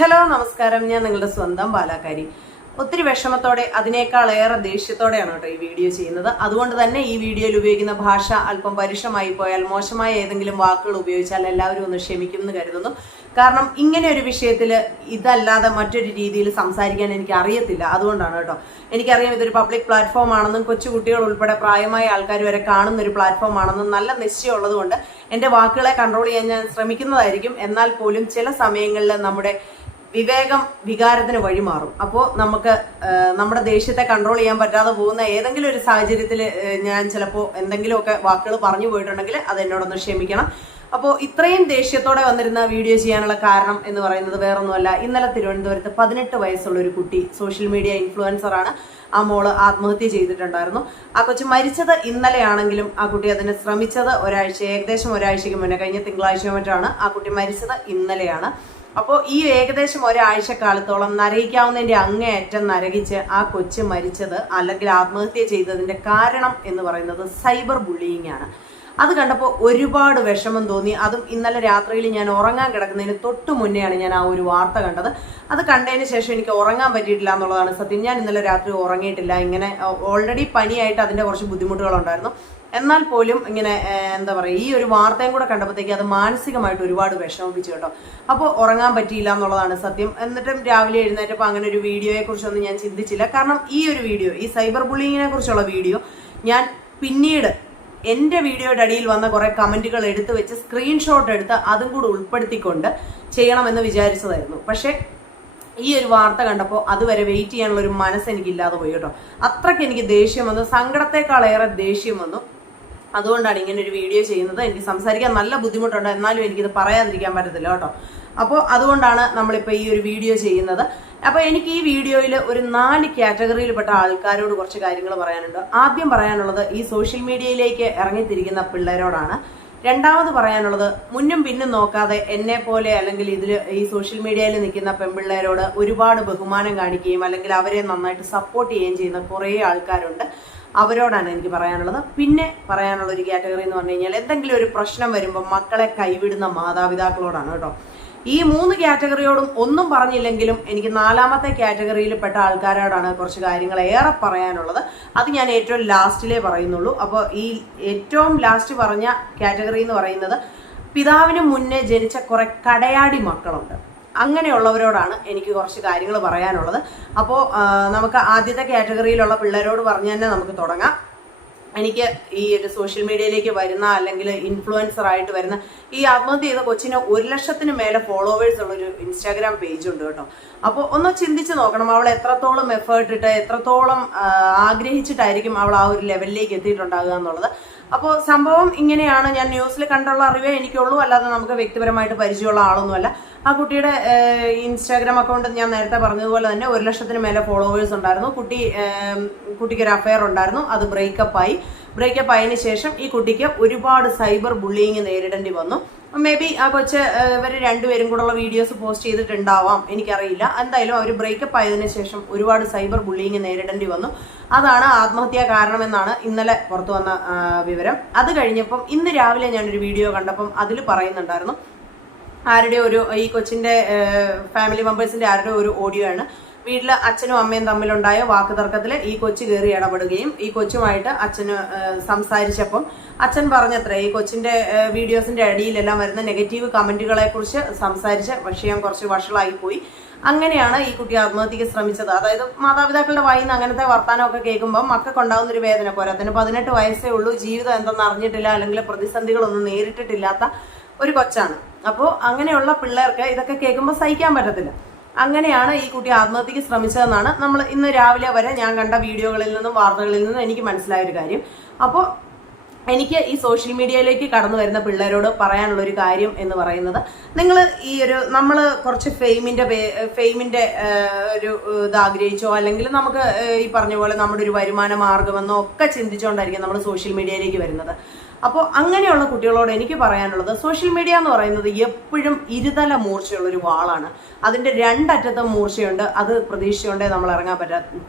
Hello നമസ്കാരം, ഞാൻ നിങ്ങളുടെ സ്വന്തം ബാലാക്കാരി. ഒത്തിരി വിഷമത്തോടെ അതിനേക്കാളേറെ ദേഷ്യത്തോടെയാണ് കേട്ടോ ഈ വീഡിയോ ചെയ്യുന്നത്. അതുകൊണ്ട് തന്നെ ഈ വീഡിയോയിൽ ഉപയോഗിക്കുന്ന ഭാഷ അല്പം പരുഷമായി പോയാൽ, മോശമായ ഏതെങ്കിലും വാക്കുകൾ ഉപയോഗിച്ചാൽ എല്ലാവരും ഒന്ന് ക്ഷമിക്കുമെന്ന് കരുതുന്നു. കാരണം ഇങ്ങനെ ഒരു വിഷയത്തിൽ ഇതല്ലാതെ മറ്റൊരു രീതിയിൽ സംസാരിക്കാൻ എനിക്ക് അറിയത്തില്ല. അതുകൊണ്ടാണ് കേട്ടോ. എനിക്കറിയാം ഇതൊരു പബ്ലിക് പ്ലാറ്റ്ഫോം ആണെന്നും കൊച്ചുകുട്ടികൾ ഉൾപ്പെടെ പ്രായമായ ആൾക്കാർ വരെ കാണുന്ന ഒരു പ്ലാറ്റ്ഫോം ആണെന്നും നല്ല നിശ്ചയമുള്ളത് കൊണ്ട് എൻ്റെ വാക്കുകളെ കൺട്രോൾ ചെയ്യാൻ ഞാൻ ശ്രമിക്കുന്നതായിരിക്കും. എന്നാൽ പോലും ചില സമയങ്ങളിൽ നമ്മുടെ വിവേകം വികാരത്തിന് വഴിമാറും. അപ്പോൾ നമുക്ക് നമ്മുടെ ദേഷ്യത്തെ കൺട്രോൾ ചെയ്യാൻ പറ്റാതെ പോകുന്ന ഏതെങ്കിലും ഒരു സാഹചര്യത്തിൽ ഞാൻ ചിലപ്പോൾ എന്തെങ്കിലുമൊക്കെ വാക്കുകൾ പറഞ്ഞു പോയിട്ടുണ്ടെങ്കിൽ അത് എന്നോടൊന്ന് ക്ഷമിക്കണം. അപ്പോൾ ഇത്രയും ദേഷ്യത്തോടെ വന്നിരുന്ന വീഡിയോ ചെയ്യാനുള്ള കാരണം എന്ന് പറയുന്നത് വേറൊന്നുമല്ല. ഇന്നലെ തിരുവനന്തപുരത്ത് 18 വയസ്സുള്ള ഒരു കുട്ടി, സോഷ്യൽ മീഡിയ ഇൻഫ്ലുവൻസറാണ്. ആ മോള് ആത്മഹത്യ ചെയ്തിട്ടുണ്ടായിരുന്നു. ആ കൊച്ചു മരിച്ചത് ഇന്നലെയാണെങ്കിലും ആ കുട്ടി അതിന് ശ്രമിച്ചത് ഏകദേശം ഒരാഴ്ചയ്ക്ക് മുന്നേ, കഴിഞ്ഞ തിങ്കളാഴ്ച മറ്റാണ് ആ കുട്ടി മരിച്ചത്. ഇന്നലെയാണ്. അപ്പോൾ ഈ ഏകദേശം ഒരാഴ്ചക്കാലത്തോളം നരകിക്കാവുന്നതിന്റെ അങ്ങേയറ്റം നരകിച്ച് ആ കൊച്ചു മരിച്ചത് അല്ലെങ്കിൽ ആത്മഹത്യ ചെയ്തതിന്റെ കാരണം എന്ന് പറയുന്നത് സൈബർ ബുള്ളിയിങ് ആണ്. അത് കണ്ടപ്പോൾ ഒരുപാട് വിഷമം തോന്നി. അതും ഇന്നലെ രാത്രിയിൽ ഞാൻ ഉറങ്ങാൻ കിടക്കുന്നതിന് തൊട്ട് മുന്നെയാണ് ഞാൻ ആ ഒരു വാർത്ത കണ്ടത്. അത് കണ്ടതിന് ശേഷം എനിക്ക് ഉറങ്ങാൻ പറ്റിയിട്ടില്ല എന്നുള്ളതാണ് സത്യം. ഞാൻ ഇന്നലെ രാത്രി ഉറങ്ങിയിട്ടില്ല. ഇങ്ങനെ ഓൾറെഡി പനിയായിട്ട് അതിന്റെ കുറച്ച് ബുദ്ധിമുട്ടുകളുണ്ടായിരുന്നു. എന്നാൽ പോലും ഇങ്ങനെ എന്താ പറയുക, ഈ ഒരു വാർത്തയും കൂടെ കണ്ടപ്പോഴത്തേക്ക് അത് മാനസികമായിട്ട് ഒരുപാട് വിഷമിപ്പിച്ചു കേട്ടോ. അപ്പോൾ ഉറങ്ങാൻ പറ്റിയില്ല എന്നുള്ളതാണ് സത്യം. എന്നിട്ടും രാവിലെ എഴുന്നേറ്റപ്പോൾ അങ്ങനെ ഒരു വീഡിയോയെ കുറിച്ചൊന്നും ഞാൻ ചിന്തിച്ചില്ല. കാരണം ഈ ഒരു വീഡിയോ, ഈ സൈബർ ബുള്ളിങ്ങിനെ കുറിച്ചുള്ള വീഡിയോ ഞാൻ പിന്നീട് എൻ്റെ വീഡിയോയുടെ അടിയിൽ വന്ന കുറെ കമന്റുകൾ എടുത്തു വെച്ച് സ്ക്രീൻഷോട്ട് എടുത്ത് അതും കൂടെ ഉൾപ്പെടുത്തിക്കൊണ്ട് ചെയ്യണമെന്ന് വിചാരിച്ചതായിരുന്നു. പക്ഷെ ഈ ഒരു വാർത്ത കണ്ടപ്പോൾ അതുവരെ വെയിറ്റ് ചെയ്യാനുള്ള ഒരു മനസ്സ് എനിക്കില്ലാതെ പോയി കേട്ടോ. അത്രയ്ക്ക് എനിക്ക് ദേഷ്യം വന്നു, സങ്കടത്തെക്കാളേറെ ദേഷ്യം വന്നു. അതുകൊണ്ടാണ് ഇങ്ങനെ ഒരു വീഡിയോ ചെയ്യുന്നത്. എനിക്ക് സംസാരിക്കാൻ നല്ല ബുദ്ധിമുട്ടുണ്ട്, എന്നാലും എനിക്കിത് പറയാതിരിക്കാൻ പറ്റത്തില്ല കേട്ടോ. അപ്പോൾ അതുകൊണ്ടാണ് നമ്മളിപ്പോൾ ഈ ഒരു വീഡിയോ ചെയ്യുന്നത്. അപ്പോൾ എനിക്ക് ഈ വീഡിയോയിൽ ഒരു 4 കാറ്റഗറിയിൽപ്പെട്ട ആൾക്കാരോട് കുറച്ച് കാര്യങ്ങൾ പറയാനുണ്ട്. ആദ്യം പറയാനുള്ളത് ഈ സോഷ്യൽ മീഡിയയിലേക്ക് ഇറങ്ങിത്തിരിക്കുന്ന പിള്ളേരോടാണ്. രണ്ടാമത് പറയാനുള്ളത് മുന്നും പിന്നും നോക്കാതെ എന്നെ പോലെ അല്ലെങ്കിൽ ഈ സോഷ്യൽ മീഡിയയിൽ നിൽക്കുന്ന പെൺപിള്ളേരോട് ഒരുപാട് ബഹുമാനം കാണിക്കുകയും അല്ലെങ്കിൽ അവരെ നന്നായിട്ട് സപ്പോർട്ട് ചെയ്യുകയും ചെയ്യുന്ന കുറേ ആൾക്കാരുണ്ട്. അവരോടാണ് എനിക്ക് പറയാനുള്ളത്. പിന്നെ പറയാനുള്ള ഒരു കാറ്റഗറി എന്ന് പറഞ്ഞു കഴിഞ്ഞാൽ എന്തെങ്കിലും ഒരു പ്രശ്നം വരുമ്പോൾ മക്കളെ കൈവിടുന്ന മാതാപിതാക്കളോടാണ് കേട്ടോ. ഈ 3 കാറ്റഗറിയോടും ഒന്നും പറഞ്ഞില്ലെങ്കിലും എനിക്ക് 4ാമത്തെ കാറ്റഗറിയിൽ പെട്ട ആൾക്കാരോടാണ് കുറച്ച് കാര്യങ്ങൾ ഏറെ പറയാനുള്ളത്. അത് ഞാൻ ഏറ്റവും ലാസ്റ്റിലേ പറയുന്നുള്ളൂ. അപ്പോൾ ഈ ഏറ്റവും ലാസ്റ്റ് പറഞ്ഞ കാറ്റഗറി എന്ന് പറയുന്നത് പിതാവിന് മുന്നേ ജനിച്ച കുറെ കടയാടി മക്കളുണ്ട്. അങ്ങനെയുള്ളവരോടാണ് എനിക്ക് കുറച്ച് കാര്യങ്ങൾ പറയാനുള്ളത്. അപ്പോൾ നമുക്ക് ആദ്യത്തെ കാറ്റഗറിയിലുള്ള പിള്ളേരോട് പറഞ്ഞു തന്നെ നമുക്ക് തുടങ്ങാം. എനിക്ക് ഈ ഒരു സോഷ്യൽ മീഡിയയിലേക്ക് വരുന്ന അല്ലെങ്കിൽ ഇൻഫ്ലുവൻസർ ആയിട്ട് വരുന്ന ഈ ആത്മഹത്യ ചെയ്ത കൊച്ചിന് 1 ലക്ഷത്തിന് മേലെ ഫോളോവേഴ്സ് ഉള്ളൊരു ഇൻസ്റ്റാഗ്രാം പേജ് ഉണ്ട് കേട്ടോ. അപ്പോൾ ഒന്ന് ചിന്തിച്ച് നോക്കണം, അവൾ എത്രത്തോളം എഫേർട്ട് ഇട്ട് എത്രത്തോളം ആഗ്രഹിച്ചിട്ടായിരിക്കും അവൾ ആ ഒരു ലെവലിലേക്ക് എത്തിയിട്ടുണ്ടാകുക എന്നുള്ളത്. അപ്പോൾ സംഭവം ഇങ്ങനെയാണ്. ഞാൻ ന്യൂസിൽ കണ്ടുള്ള അറിവേ എനിക്കുള്ളൂ, അല്ലാതെ നമുക്ക് വ്യക്തിപരമായിട്ട് പരിചയമുള്ള ആളൊന്നുമല്ല. ആ കുട്ടിയുടെ ഇൻസ്റ്റാഗ്രാം അക്കൗണ്ട് ഞാൻ നേരത്തെ പറഞ്ഞതുപോലെ തന്നെ 1 ലക്ഷത്തിന് മേലെ ഫോളോവേഴ്സ് ഉണ്ടായിരുന്നു. കുട്ടിക്ക് ഒരു അഫയർ ഉണ്ടായിരുന്നു, അത് ബ്രേക്കപ്പ് ആയതിനു ശേഷം ഈ കുട്ടിക്ക് ഒരുപാട് സൈബർ ബുള്ളിയിങ് നേരിടേണ്ടി വന്നു. മേ ബി ആ കൊച്ച് ഇവർ രണ്ടുപേരും കൂടെയുള്ള വീഡിയോസ് പോസ്റ്റ് ചെയ്തിട്ടുണ്ടാവാം, എനിക്കറിയില്ല. എന്തായാലും അവർ ബ്രേക്കപ്പ് ആയതിനു ശേഷം ഒരുപാട് സൈബർ ബുള്ളിയിങ് നേരിടേണ്ടി വന്നു. അതാണ് ആത്മഹത്യാ കാരണമെന്നാണ് ഇന്നലെ പുറത്തു വന്ന വിവരം. അത് കഴിഞ്ഞപ്പം ഇന്ന് രാവിലെ ഞാനൊരു വീഡിയോ കണ്ടപ്പം അതിൽ പറയുന്നുണ്ടായിരുന്നു, ഈ കൊച്ചിന്റെ ഫാമിലി മെമ്പേഴ്സിന്റെ ആരുടെ ഒരു ഓഡിയോ ആണ്. വീട്ടില് അച്ഛനും അമ്മയും തമ്മിലുണ്ടായ വാക്കുതർക്കത്തിൽ ഈ കൊച്ചു കയറി ഇടപെടുകയും ഈ കൊച്ചുമായിട്ട് അച്ഛന് സംസാരിച്ചപ്പം അച്ഛൻ പറഞ്ഞത്രേ, ഈ കൊച്ചിന്റെ വീഡിയോസിന്റെ അടിയിലെല്ലാം വരുന്ന നെഗറ്റീവ് കമന്റുകളെ കുറിച്ച് സംസാരിച്ച് വിഷയം കുറച്ച് വഷളായി പോയി. അങ്ങനെയാണ് ഈ കുട്ടി ആത്മഹത്യക്ക് ശ്രമിച്ചത്. അതായത് മാതാപിതാക്കളുടെ വായിൽ നിന്ന് അങ്ങനത്തെ വർത്താനമൊക്കെ കേൾക്കുമ്പോൾ മക്കൾക്ക് ഉണ്ടാകുന്ന ഒരു വേദന. പോരാത്തിന് 18 വയസ്സേ ഉള്ളൂ, ജീവിതം എന്തെന്ന് അറിഞ്ഞിട്ടില്ല അല്ലെങ്കിൽ പ്രതിസന്ധികളൊന്നും നേരിട്ടിട്ടില്ലാത്ത ഒരു കൊച്ചാണ്. അപ്പോൾ അങ്ങനെയുള്ള പിള്ളേർക്ക് ഇതൊക്കെ കേൾക്കുമ്പോൾ സഹിക്കാൻ പറ്റത്തില്ല. അങ്ങനെയാണ് ഈ കുട്ടി ആത്മഹത്യക്ക് ശ്രമിച്ചതെന്നാണ് നമ്മൾ ഇന്ന് രാവിലെ വരെ ഞാൻ കണ്ട വീഡിയോകളിൽ നിന്നും വാർത്തകളിൽ നിന്നും എനിക്ക് മനസ്സിലായ ഒരു കാര്യം. അപ്പോൾ എനിക്ക് ഈ സോഷ്യൽ മീഡിയയിലേക്ക് കടന്നു വരുന്ന പിള്ളേരോട് പറയാനുള്ള ഒരു കാര്യം എന്ന് പറയുന്നത്, നിങ്ങൾ നമ്മൾ കുറച്ച് ഫെയിമിന്റെ ഒരു ഇത് ആഗ്രഹിച്ചോ അല്ലെങ്കിൽ നമുക്ക് ഈ പറഞ്ഞ പോലെ നമ്മുടെ ഒരു വരുമാന മാർഗമെന്നോ ഒക്കെ ചിന്തിച്ചുകൊണ്ടായിരിക്കും നമ്മൾ സോഷ്യൽ മീഡിയയിലേക്ക് വരുന്നത്. അപ്പോൾ അങ്ങനെയുള്ള കുട്ടികളോട് എനിക്ക് പറയാനുള്ളത്, സോഷ്യൽ മീഡിയ എന്ന് പറയുന്നത് എപ്പോഴും ഇരുതല മൂർച്ചയുള്ള ഒരു വാളാണ്. അതിന്റെ രണ്ടറ്റത്തും മൂർച്ചയുണ്ട്. അത് പ്രതീക്ഷിച്ചുകൊണ്ടേ നമ്മൾ ഇറങ്ങാൻ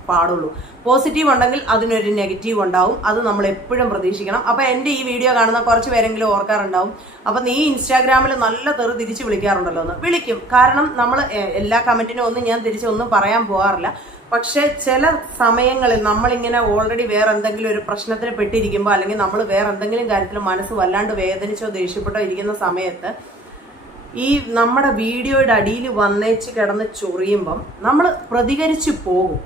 പാടുള്ളൂ. പോസിറ്റീവ് ഉണ്ടെങ്കിൽ അതിനൊരു നെഗറ്റീവ് ഉണ്ടാവും. അത് നമ്മൾ എപ്പോഴും പ്രതീക്ഷിക്കണം. അപ്പൊ എന്റെ ഈ വീഡിയോ കാണുന്ന കുറച്ച് പേരെങ്കിലും ഓർക്കാറുണ്ടാവും, അപ്പൊ നീ ഇൻസ്റ്റാഗ്രാമിൽ നല്ല തെറി തിരിച്ചു വിളിക്കാറുണ്ടല്ലോ എന്ന്. വിളിക്കും. കാരണം നമ്മൾ എല്ലാ കമന്റിനും ഒന്നും ഞാൻ തിരിച്ചൊന്നും പറയാൻ പോകാറില്ല. പക്ഷെ ചില സമയങ്ങളിൽ നമ്മളിങ്ങനെ ഓൾറെഡി വേറെ എന്തെങ്കിലും ഒരു പ്രശ്നത്തിന് പെട്ടിരിക്കുമ്പോൾ, അല്ലെങ്കിൽ നമ്മൾ വേറെ എന്തെങ്കിലും കാര്യത്തിൽ മനസ്സ് വല്ലാണ്ട് വേദനിച്ചോ ദേഷ്യപ്പെട്ടോ ഇരിക്കുന്ന സമയത്ത് ഈ നമ്മുടെ വീഡിയോയുടെ അടിയിൽ വന്നേച്ച് കിടന്ന് ചൊറിയുമ്പം നമ്മൾ പ്രതികരിച്ചു പോകും.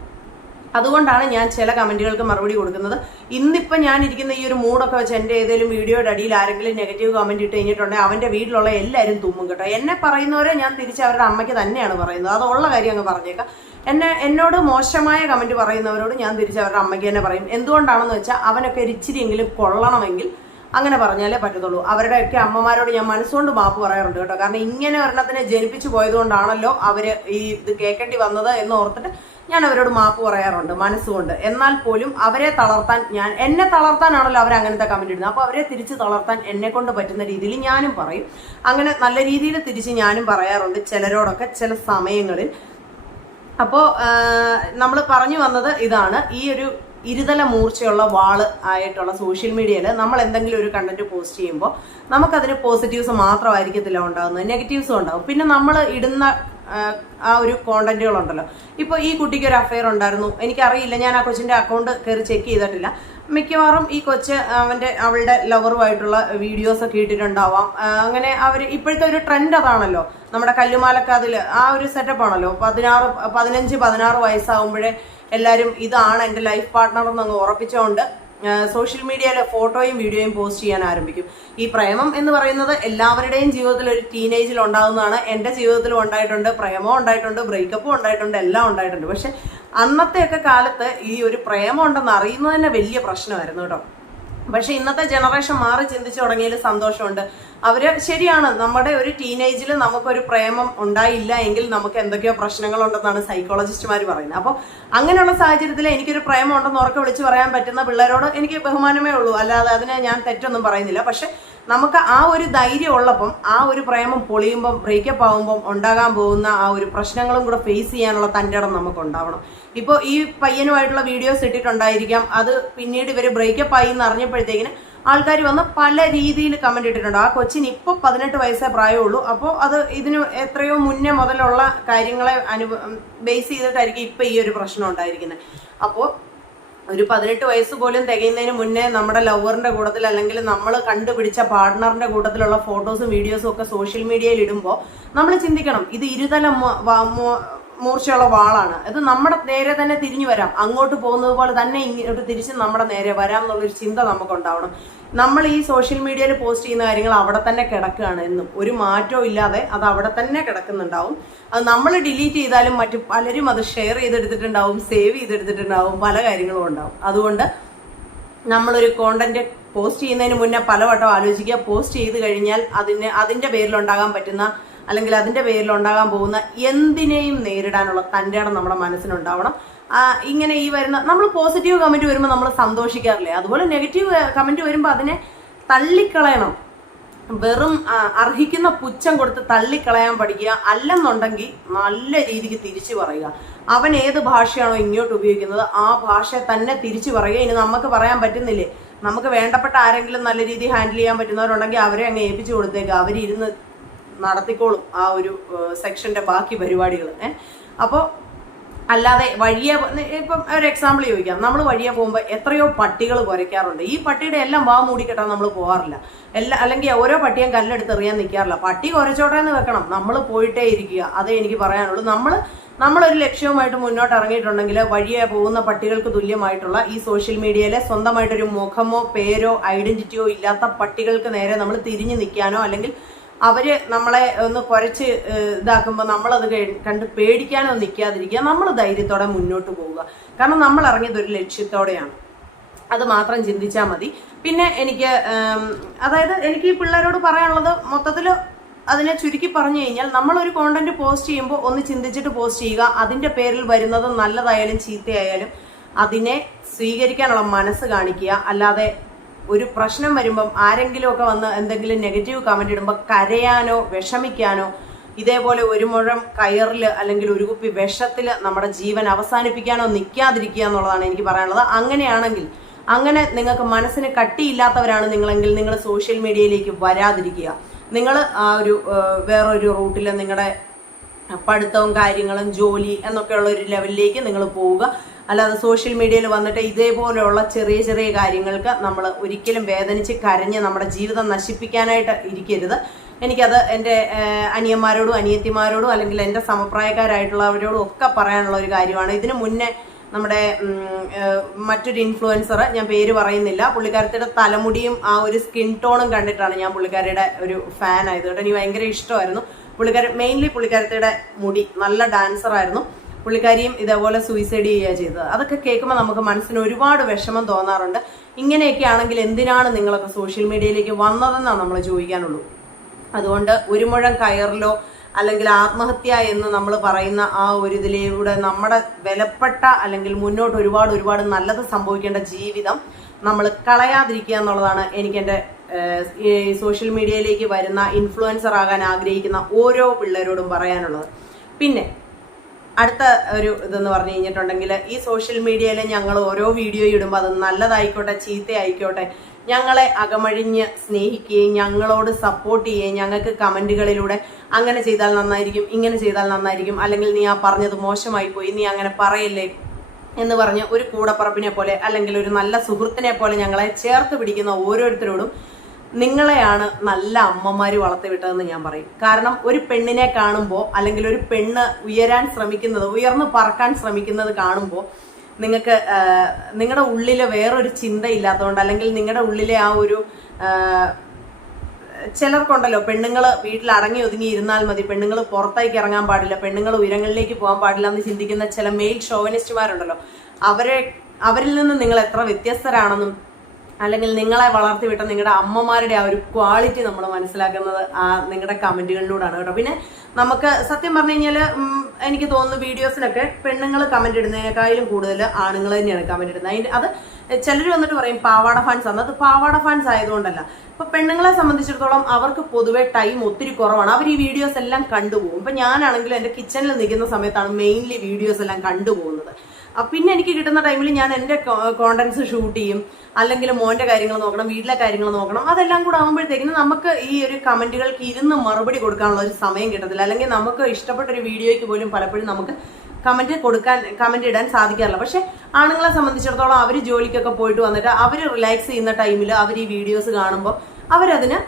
അതുകൊണ്ടാണ് ഞാൻ ചില കമന്റുകൾക്ക് മറുപടി കൊടുക്കുന്നത്. ഇന്നിപ്പം ഞാൻ ഇരിക്കുന്ന ഈ ഒരു മൂഡൊക്കെ വെച്ച് എൻ്റെ ഏതെങ്കിലും വീഡിയോയുടെ അടിയിൽ ആരെങ്കിലും നെഗറ്റീവ് കമന്റ് ഇട്ട് കഴിഞ്ഞിട്ടുണ്ടെങ്കിൽ അവന്റെ വീട്ടിലുള്ള എല്ലാവരും തുമ്മും കേട്ടോ. എന്നെ പറയുന്നവരെ ഞാൻ തിരിച്ച് അവരുടെ അമ്മയ്ക്ക് തന്നെയാണ് പറയുന്നത്. അതുള്ള കാര്യം അങ്ങ് പറഞ്ഞേക്കാം. എന്നോട് മോശമായ കമന്റ് പറയുന്നവരോട് ഞാൻ തിരിച്ച് അവരുടെ അമ്മയ്ക്ക് തന്നെ പറയും. എന്തുകൊണ്ടാണെന്ന് വെച്ചാൽ അവനൊക്കെ ഒരിച്ചിരിയെങ്കിലും കൊള്ളണമെങ്കിൽ അങ്ങനെ പറഞ്ഞാലേ പറ്റത്തുള്ളൂ. അവരുടെയൊക്കെ അമ്മമാരോട് ഞാൻ മനസ്സുകൊണ്ട് മാപ്പ് പറയാറുണ്ട് കേട്ടോ. കാരണം ഇങ്ങനെ ഒരെണ്ണത്തിനെ ജനിപ്പിച്ചു പോയതുകൊണ്ടാണല്ലോ അവര് ഇത് കേൾക്കേണ്ടി വന്നത് എന്ന് ഓർത്തിട്ട് ഞാൻ അവരോട് മാപ്പ് പറയാറുണ്ട് മനസ്സുകൊണ്ട്. എന്നാൽ പോലും അവരെ തളർത്താൻ, എന്നെ തളർത്താനാണല്ലോ അവരങ്ങനത്തെ കമന്റ് ഇടുന്നത്. അപ്പൊ അവരെ തിരിച്ച് തളർത്താൻ എന്നെ കൊണ്ട് പറ്റുന്ന രീതിയിൽ ഞാനും പറയും. അങ്ങനെ നല്ല രീതിയിൽ തിരിച്ച് ഞാനും പറയാറുണ്ട് ചിലരോടൊക്കെ ചില സമയങ്ങളിൽ. അപ്പോൾ നമ്മൾ പറഞ്ഞു വന്നത് ഇതാണ്, ഈ ഒരു ഇരുതല മൂർച്ചയുള്ള വാള് ആയിട്ടുള്ള സോഷ്യൽ മീഡിയയിൽ നമ്മൾ എന്തെങ്കിലും ഒരു കണ്ടന്റ് പോസ്റ്റ് ചെയ്യുമ്പോൾ നമുക്കതിന് പോസിറ്റീവ്സ് മാത്രമായിരിക്കത്തില്ല ഉണ്ടാകുന്നത്, നെഗറ്റീവ്സും ഉണ്ടാകും. പിന്നെ നമ്മൾ ഇടുന്ന ആ ഒരു കോണ്ടന്റുകളുണ്ടല്ലോ. ഇപ്പോൾ ഈ കുട്ടിക്ക് ഒരു അഫെയർ ഉണ്ടായിരുന്നു, എനിക്കറിയില്ല, ഞാൻ ആ കൊച്ചിന്റെ അക്കൗണ്ട് കയറി ചെക്ക് ചെയ്തിട്ടില്ല. മിക്കവാറും ഈ കൊച്ച് അവളുടെ ലവറുമായിട്ടുള്ള വീഡിയോസ് ഒക്കെ ഇട്ടിട്ടുണ്ടാവാം. അങ്ങനെ ഇപ്പോഴത്തെ ഒരു ട്രെൻഡ് അതാണല്ലോ, നമ്മുടെ കല്ലുമാലക്കാതിൽ ആ ഒരു സെറ്റപ്പ് ആണല്ലോ. 15-16 വയസ്സാകുമ്പോഴേ എല്ലാവരും ഇതാണ് എൻ്റെ ലൈഫ് പാർട്ട്ണർ എന്നങ്ങ് ഉറപ്പിച്ചുകൊണ്ട് സോഷ്യൽ മീഡിയയിൽ ഫോട്ടോയും വീഡിയോയും പോസ്റ്റ് ചെയ്യാൻ ആരംഭിക്കും. ഈ പ്രേമം എന്ന് പറയുന്നത് എല്ലാവരുടെയും ജീവിതത്തിൽ ഒരു ടീനേജിൽ ഉണ്ടാകുന്നതാണ്. എൻ്റെ ജീവിതത്തിലും ഉണ്ടായിട്ടുണ്ട്, പ്രേമവും ഉണ്ടായിട്ടുണ്ട്, ബ്രേക്കപ്പും ഉണ്ടായിട്ടുണ്ട്, എല്ലാം ഉണ്ടായിട്ടുണ്ട്. പക്ഷെ അന്നത്തെയൊക്കെ കാലത്ത് ഈ ഒരു പ്രേമം ഉണ്ടെന്ന് അറിയുന്നത് തന്നെ വലിയ പ്രശ്നമായിരുന്നു കേട്ടോ. പക്ഷെ ഇന്നത്തെ ജനറേഷൻ മാറി ചിന്തിച്ചു തുടങ്ങിയതിൽ സന്തോഷമുണ്ട്. ശരിയാണ്, നമ്മുടെ ഒരു ടീനേജിൽ നമുക്കൊരു പ്രേമം ഉണ്ടായില്ല എങ്കിൽ നമുക്ക് എന്തൊക്കെയോ പ്രശ്നങ്ങളുണ്ടെന്നാണ് സൈക്കോളജിസ്റ്റുമാർ പറയുന്നത്. അപ്പോൾ അങ്ങനെയുള്ള സാഹചര്യത്തിൽ എനിക്കൊരു പ്രേമം ഉണ്ടെന്ന് ഉറക്കെ വിളിച്ചു പറയാൻ പറ്റുന്ന പിള്ളേരോട് എനിക്ക് ബഹുമാനമേ ഉള്ളൂ, അല്ലാതെ അതിനെ ഞാൻ തെറ്റൊന്നും പറയുന്നില്ല. പക്ഷെ നമുക്ക് ആ ഒരു ധൈര്യം ഉള്ളപ്പം ആ ഒരു പ്രേമം പൊളിയുമ്പം, ബ്രേക്കപ്പ് ആകുമ്പം ഉണ്ടാകാൻ പോകുന്ന ആ ഒരു പ്രശ്നങ്ങളും കൂടെ ഫേസ് ചെയ്യാനുള്ള തൻ്റെ ഇടം നമുക്ക് ഉണ്ടാവണം. ഇപ്പോൾ ഈ പയ്യനുമായിട്ടുള്ള വീഡിയോസ് ഇട്ടിട്ടുണ്ടായിരിക്കാം, അത് പിന്നീട് ഇവർ ബ്രേക്കപ്പ് ആയി എന്ന് അറിഞ്ഞപ്പോഴത്തേക്കിന് ആൾക്കാർ വന്ന് പല രീതിയിൽ കമന്റ് ഇട്ടിട്ടുണ്ട്. ആ കൊച്ചിന് ഇപ്പോൾ 18 വയസ്സേ പ്രായമുള്ളൂ. അപ്പോൾ അത് ഇതിന് എത്രയോ മുന്നേ മുതലുള്ള കാര്യങ്ങളെ ബേസ് ചെയ്തിട്ടായിരിക്കും ഇപ്പം ഈ ഒരു പ്രശ്നം ഉണ്ടായിരിക്കുന്നത്. അപ്പോൾ ഒരു 18 വയസ്സ് പോലും തികയുന്നതിന് മുന്നേ നമ്മുടെ ലവറിന്റെ കൂട്ടത്തിൽ, അല്ലെങ്കിൽ നമ്മൾ കണ്ടുപിടിച്ച പാർട്ട്ണറിന്റെ കൂട്ടത്തിലുള്ള ഫോട്ടോസും വീഡിയോസും ഒക്കെ സോഷ്യൽ മീഡിയയിൽ ഇടുമ്പോൾ നമ്മൾ ചിന്തിക്കണം, ഇത് ഇരുതല മൂർച്ചയുള്ള വാളാണ്. ഇത് നമ്മുടെ നേരെ തന്നെ തിരിഞ്ഞു വരാം, അങ്ങോട്ട് പോകുന്നത് പോലെ തന്നെ ഇങ്ങോട്ട് തിരിച്ച് നമ്മുടെ നേരെ വരാം എന്നുള്ളൊരു ചിന്ത നമുക്കുണ്ടാവണം. നമ്മൾ ഈ സോഷ്യൽ മീഡിയയിൽ പോസ്റ്റ് ചെയ്യുന്ന കാര്യങ്ങൾ അവിടെ തന്നെ കിടക്കുകയാണ് എന്നും, ഒരു മാറ്റവും ഇല്ലാതെ അത് അവിടെ തന്നെ കിടക്കുന്നുണ്ടാവും. അത് നമ്മൾ ഡിലീറ്റ് ചെയ്താലും മറ്റു പലരും അത് ഷെയർ ചെയ്തെടുത്തിട്ടുണ്ടാവും, സേവ് ചെയ്തെടുത്തിട്ടുണ്ടാവും, പല കാര്യങ്ങളും ഉണ്ടാവും. അതുകൊണ്ട് നമ്മളൊരു കോണ്ടന്റ് പോസ്റ്റ് ചെയ്യുന്നതിന് മുന്നേ പലവട്ടം ആലോചിക്കുക. പോസ്റ്റ് ചെയ്ത് കഴിഞ്ഞാൽ അതിന്റെ പേരിലുണ്ടാകാൻ പറ്റുന്ന, അല്ലെങ്കിൽ അതിന്റെ പേരിൽ ഉണ്ടാകാൻ പോകുന്ന എന്തിനേയും നേരിടാനുള്ള തൻ്റെ ഇടം നമ്മുടെ മനസ്സിനുണ്ടാവണം. ഇങ്ങനെ ഈ വരുന്ന, നമ്മൾ പോസിറ്റീവ് കമന്റ് വരുമ്പോൾ നമ്മൾ സന്തോഷിക്കാറില്ലേ, അതുപോലെ നെഗറ്റീവ് കമന്റ് വരുമ്പോൾ അതിനെ തള്ളിക്കളയണം. വെറും അർഹിക്കുന്ന പുച്ഛം കൊടുത്ത് തള്ളിക്കളയാൻ പഠിക്കുക. അല്ലെന്നുണ്ടെങ്കിൽ നല്ല രീതിക്ക് തിരിച്ചു പറയുക. അവൻ ഏത് ഭാഷയാണോ ഇങ്ങോട്ട് ഉപയോഗിക്കുന്നത് ആ ഭാഷയെ തന്നെ തിരിച്ചു പറയുക. ഇനി നമുക്ക് പറയാൻ പറ്റുന്നില്ലേ, നമുക്ക് വേണ്ടപ്പെട്ട ആരെങ്കിലും നല്ല രീതിയിൽ ഹാൻഡിൽ ചെയ്യാൻ പറ്റുന്നവരുണ്ടെങ്കിൽ അവരെ അങ്ങ് ഏൽപ്പിച്ചു കൊടുത്തേക്ക്, അവരിരുന്ന് നടത്തിക്കോളും ആ ഒരു സെക്ഷന്റെ ബാക്കി പരിപാടികൾ. അപ്പോൾ അല്ലാതെ വഴിയെ, ഇപ്പം ഒരു എക്സാമ്പിൾ ചോദിക്കാം, നമ്മൾ വഴിയെ പോകുമ്പോൾ എത്രയോ പട്ടികൾ കുരയ്ക്കാറുണ്ട്. ഈ പട്ടിയുടെ എല്ലാം വാ മൂടിക്കെട്ടാൻ നമ്മൾ പോകാറില്ല, അല്ലെങ്കിൽ ഓരോ പട്ടിയും കല്ലെടുത്ത് എറിയാൻ നിൽക്കാറില്ല. പട്ടി കുരച്ചോട്ടെ എന്ന് വെക്കണം, നമ്മൾ പോയിട്ടേ ഇരിക്കുക. അതേ എനിക്ക് പറയാനുള്ളൂ. നമ്മളൊരു ലക്ഷ്യവുമായിട്ട് മുന്നോട്ട് ഇറങ്ങിയിട്ടുണ്ടെങ്കിൽ വഴിയെ പോകുന്ന പട്ടികൾക്ക് തുല്യമായിട്ടുള്ള ഈ സോഷ്യൽ മീഡിയയിലെ സ്വന്തമായിട്ടൊരു മുഖമോ പേരോ ഐഡന്റിറ്റിയോ ഇല്ലാത്ത പട്ടികൾക്ക് നേരെ നമ്മൾ തിരിഞ്ഞു നിൽക്കാനോ, അല്ലെങ്കിൽ അവര് നമ്മളെ ഒന്ന് കുരച്ച് ഇതാക്കുമ്പോൾ നമ്മളത് കണ്ട് പേടിക്കാനോ നിൽക്കാതിരിക്കുക. നമ്മൾ ധൈര്യത്തോടെ മുന്നോട്ട് പോവുക. കാരണം നമ്മൾ ഇറങ്ങിയത് ഒരു ലക്ഷ്യത്തോടെയാണ്. അത് മാത്രം ചിന്തിച്ചാൽ മതി. പിന്നെ എനിക്ക് ഈ പിള്ളേരോട് പറയാനുള്ളത് മൊത്തത്തിൽ അതിനെ ചുരുക്കി പറഞ്ഞു കഴിഞ്ഞാൽ, നമ്മളൊരു കോണ്ടന്റ് പോസ്റ്റ് ചെയ്യുമ്പോൾ ഒന്ന് ചിന്തിച്ചിട്ട് പോസ്റ്റ് ചെയ്യുക. അതിന്റെ പേരിൽ വരുന്നത് നല്ലതായാലും ചീത്തയായാലും അതിനെ സ്വീകരിക്കാനുള്ള മനസ്സ് കാണിക്കുക. അല്ലാതെ ഒരു പ്രശ്നം വരുമ്പം ആരെങ്കിലും ഒക്കെ വന്ന് എന്തെങ്കിലും നെഗറ്റീവ് കമന്റ് ഇടുമ്പോൾ കരയാനോ വിഷമിക്കാനോ ഇതേപോലെ ഒരു മുഴം കയറിൽ അല്ലെങ്കിൽ ഒരു കുപ്പി വിഷത്തിൽ നമ്മുടെ ജീവൻ അവസാനിപ്പിക്കാനോ നിൽക്കാതിരിക്കുക എന്നുള്ളതാണ് എനിക്ക് പറയാനുള്ളത്. അങ്ങനെയാണെങ്കിൽ, അങ്ങനെ നിങ്ങൾക്ക് മനസ്സിന് കട്ടിയില്ലാത്തവരാണ് നിങ്ങളെങ്കിൽ നിങ്ങൾ സോഷ്യൽ മീഡിയയിലേക്ക് വരാതിരിക്കുക. നിങ്ങൾ ആ ഒരു വേറൊരു റൂട്ടിൽ നിങ്ങളുടെ പഠിത്തവും കാര്യങ്ങളും ജോലി എന്നൊക്കെയുള്ള ഒരു ലെവലിലേക്ക് നിങ്ങൾ പോവുക. അല്ലാതെ സോഷ്യൽ മീഡിയയിൽ വന്നിട്ട് ഇതേപോലെയുള്ള ചെറിയ ചെറിയ കാര്യങ്ങൾക്ക് നമ്മൾ ഒരിക്കലും വേദനിച്ച് കരഞ്ഞ് നമ്മുടെ ജീവിതം നശിപ്പിക്കാനായിട്ട് ഇരിക്കരുത്. എനിക്കത് എൻ്റെ അനിയന്മാരോടും അനിയത്തിമാരോടും അല്ലെങ്കിൽ എൻ്റെ സമപ്രായക്കാരായിട്ടുള്ളവരോടും ഒക്കെ പറയാനുള്ള ഒരു കാര്യമാണ്. ഇതിനു മുന്നേ നമ്മുടെ മറ്റൊരു ഇൻഫ്ലുവൻസർ, ഞാൻ പേര് പറയുന്നില്ല, പുള്ളിക്കാരത്തിയുടെ തലമുടിയും ആ ഒരു സ്കിൻ ടോണും കണ്ടിട്ടാണ് ഞാൻ പുള്ളിക്കാരിയുടെ ഒരു ഫാൻ ആയത് കേട്ടോ. എനിക്ക് ഭയങ്കര ഇഷ്ടമായിരുന്നു മെയിൻലി പുള്ളിക്കാരത്തിയുടെ മുടി. നല്ല ഡാൻസർ ആയിരുന്നു പുള്ളിക്കാരിയും. ഇതേപോലെ സൂയിസൈഡ് ചെയ്യുക ചെയ്തത്. അതൊക്കെ കേൾക്കുമ്പോൾ നമുക്ക് മനസ്സിന് ഒരുപാട് വിഷമം തോന്നാറുണ്ട്. ഇങ്ങനെയൊക്കെ ആണെങ്കിൽ എന്തിനാണ് നിങ്ങളൊക്കെ സോഷ്യൽ മീഡിയയിലേക്ക് വന്നതെന്നാണ് നമ്മൾ ചോദിക്കാനുള്ളൂ. അതുകൊണ്ട് ഒരു മുഴം കയറിലോ അല്ലെങ്കിൽ ആത്മഹത്യ എന്ന് നമ്മൾ പറയുന്ന ആ ഒരു ഇതിലൂടെ നമ്മുടെ വിലപ്പെട്ട അല്ലെങ്കിൽ മുന്നോട്ട് ഒരുപാട് നല്ലത് സംഭവിക്കേണ്ട ജീവിതം നമ്മൾ കളയാതിരിക്കുക എന്നുള്ളതാണ് എനിക്ക് എൻ്റെ സോഷ്യൽ മീഡിയയിലേക്ക് വരുന്ന ഇൻഫ്ലുവൻസർ ആകാൻ ആഗ്രഹിക്കുന്ന ഓരോ പിള്ളേരോടും പറയാനുള്ളത്. പിന്നെ അടുത്ത ഒരു ഇതെന്ന് പറഞ്ഞു കഴിഞ്ഞിട്ടുണ്ടെങ്കിൽ, ഈ സോഷ്യൽ മീഡിയയിൽ ഞങ്ങൾ ഓരോ വീഡിയോ ഇടുമ്പോൾ അത് നല്ലതായിക്കോട്ടെ ചീത്തയായിക്കോട്ടെ ഞങ്ങളെ അകമഴിഞ്ഞ് സ്നേഹിക്കുകയും ഞങ്ങളോട് സപ്പോർട്ട് ചെയ്യുകയും ഞങ്ങൾക്ക് കമന്റുകളിലൂടെ അങ്ങനെ ചെയ്താൽ നന്നായിരിക്കും, ഇങ്ങനെ ചെയ്താൽ നന്നായിരിക്കും, അല്ലെങ്കിൽ നീ ആ പറഞ്ഞത് മോശമായി പോയി, നീ അങ്ങനെ പറയല്ലേ എന്ന് പറഞ്ഞ് ഒരു കൂടപ്പറപ്പിനെ പോലെ അല്ലെങ്കിൽ ഒരു നല്ല സുഹൃത്തിനെ പോലെ ഞങ്ങളെ ചേർത്ത് പിടിക്കുന്ന ഓരോരുത്തരോടും നിങ്ങളെയാണ് നല്ല അമ്മമാര് വളർത്തിവിട്ടതെന്ന് ഞാൻ പറയും. കാരണം ഒരു പെണ്ണിനെ കാണുമ്പോൾ അല്ലെങ്കിൽ ഒരു പെണ്ണ് ഉയർന്നു പറക്കാൻ ശ്രമിക്കുന്നത് കാണുമ്പോൾ നിങ്ങൾക്ക് നിങ്ങളുടെ ഉള്ളിൽ വേറൊരു ചിന്ത ഇല്ലാത്തതുകൊണ്ട്, അല്ലെങ്കിൽ നിങ്ങളുടെ ഉള്ളിലെ ആ ഒരു ചിലർക്കുണ്ടല്ലോ, പെണ്ണുങ്ങൾ വീട്ടിൽ അടങ്ങി ഒതുങ്ങി ഇരുന്നാൽ മതി, പെണ്ണുങ്ങൾ പുറത്തേക്ക് ഇറങ്ങാൻ പാടില്ല, പെണ്ണുങ്ങൾ ഉയരങ്ങളിലേക്ക് പോകാൻ പാടില്ല എന്ന് ചിന്തിക്കുന്ന ചില മെയിൽ ഷോവനിസ്റ്റുമാരുണ്ടല്ലോ. അവരിൽ നിന്ന് നിങ്ങൾ എത്ര വ്യത്യസ്തരാണെന്നും അല്ലെങ്കിൽ നിങ്ങളെ വളർത്തിവിട്ട നിങ്ങളുടെ അമ്മമാരുടെ ആ ഒരു ക്വാളിറ്റി നമ്മൾ മനസ്സിലാക്കുന്നത് ആ നിങ്ങളുടെ കമന്റുകളിലൂടെയാണ് കേട്ടോ. പിന്നെ നമുക്ക് സത്യം പറഞ്ഞു കഴിഞ്ഞാൽ എനിക്ക് തോന്നുന്നു വീഡിയോസിലൊക്കെ പെണ്ണുങ്ങൾ കമന്റ് ഇടുന്നതിനേക്കാളും കൂടുതൽ ആണുങ്ങൾ തന്നെയാണ് കമന്റ് ഇടുന്നത്. അത് ചിലർ വന്നിട്ട് പറയും പാവാട ഫാൻസ് ആണ്. അത് പാവാട ഫാൻസ് ആയതുകൊണ്ടല്ല. ഇപ്പൊ പെണ്ണുങ്ങളെ സംബന്ധിച്ചിടത്തോളം അവർക്ക് പൊതുവെ ടൈം ഒത്തിരി കുറവാണ്. അവർ ഈ വീഡിയോസ് എല്ലാം കണ്ടുപോകും. ഇപ്പൊ ഞാനാണെങ്കിലും എൻ്റെ കിച്ചണിൽ നിൽക്കുന്ന സമയത്താണ് മെയിൻലി വീഡിയോസ് എല്ലാം കണ്ടുപോകുന്നത്. പിന്നെ എനിക്ക് കിട്ടുന്ന ടൈമിൽ ഞാൻ എൻ്റെ കോണ്ടന്റ്സ് ഷൂട്ട് ചെയ്യും, അല്ലെങ്കിൽ മോന്റെ കാര്യങ്ങൾ നോക്കണം, വീട്ടിലെ കാര്യങ്ങൾ നോക്കണം. അതെല്ലാം കൂടെ ആകുമ്പോഴത്തേക്കിനും നമുക്ക് ഈ ഒരു കമന്റുകൾക്ക് ഇരുന്ന് മറുപടി കൊടുക്കാനുള്ള ഒരു സമയം കിട്ടത്തില്ല. അല്ലെങ്കിൽ നമുക്ക് ഇഷ്ടപ്പെട്ട ഒരു വീഡിയോയ്ക്ക് പോലും പലപ്പോഴും നമുക്ക് കമന്റ് ഇടാൻ സാധിക്കാറില്ല. പക്ഷെ ആണുങ്ങളെ സംബന്ധിച്ചിടത്തോളം അവർ ജോലിക്കൊക്കെ പോയിട്ട് വന്നിട്ട് അവർ റിലാക്സ് ചെയ്യുന്ന ടൈമിൽ അവർ ഈ വീഡിയോസ് കാണുമ്പോൾ അവരതിന്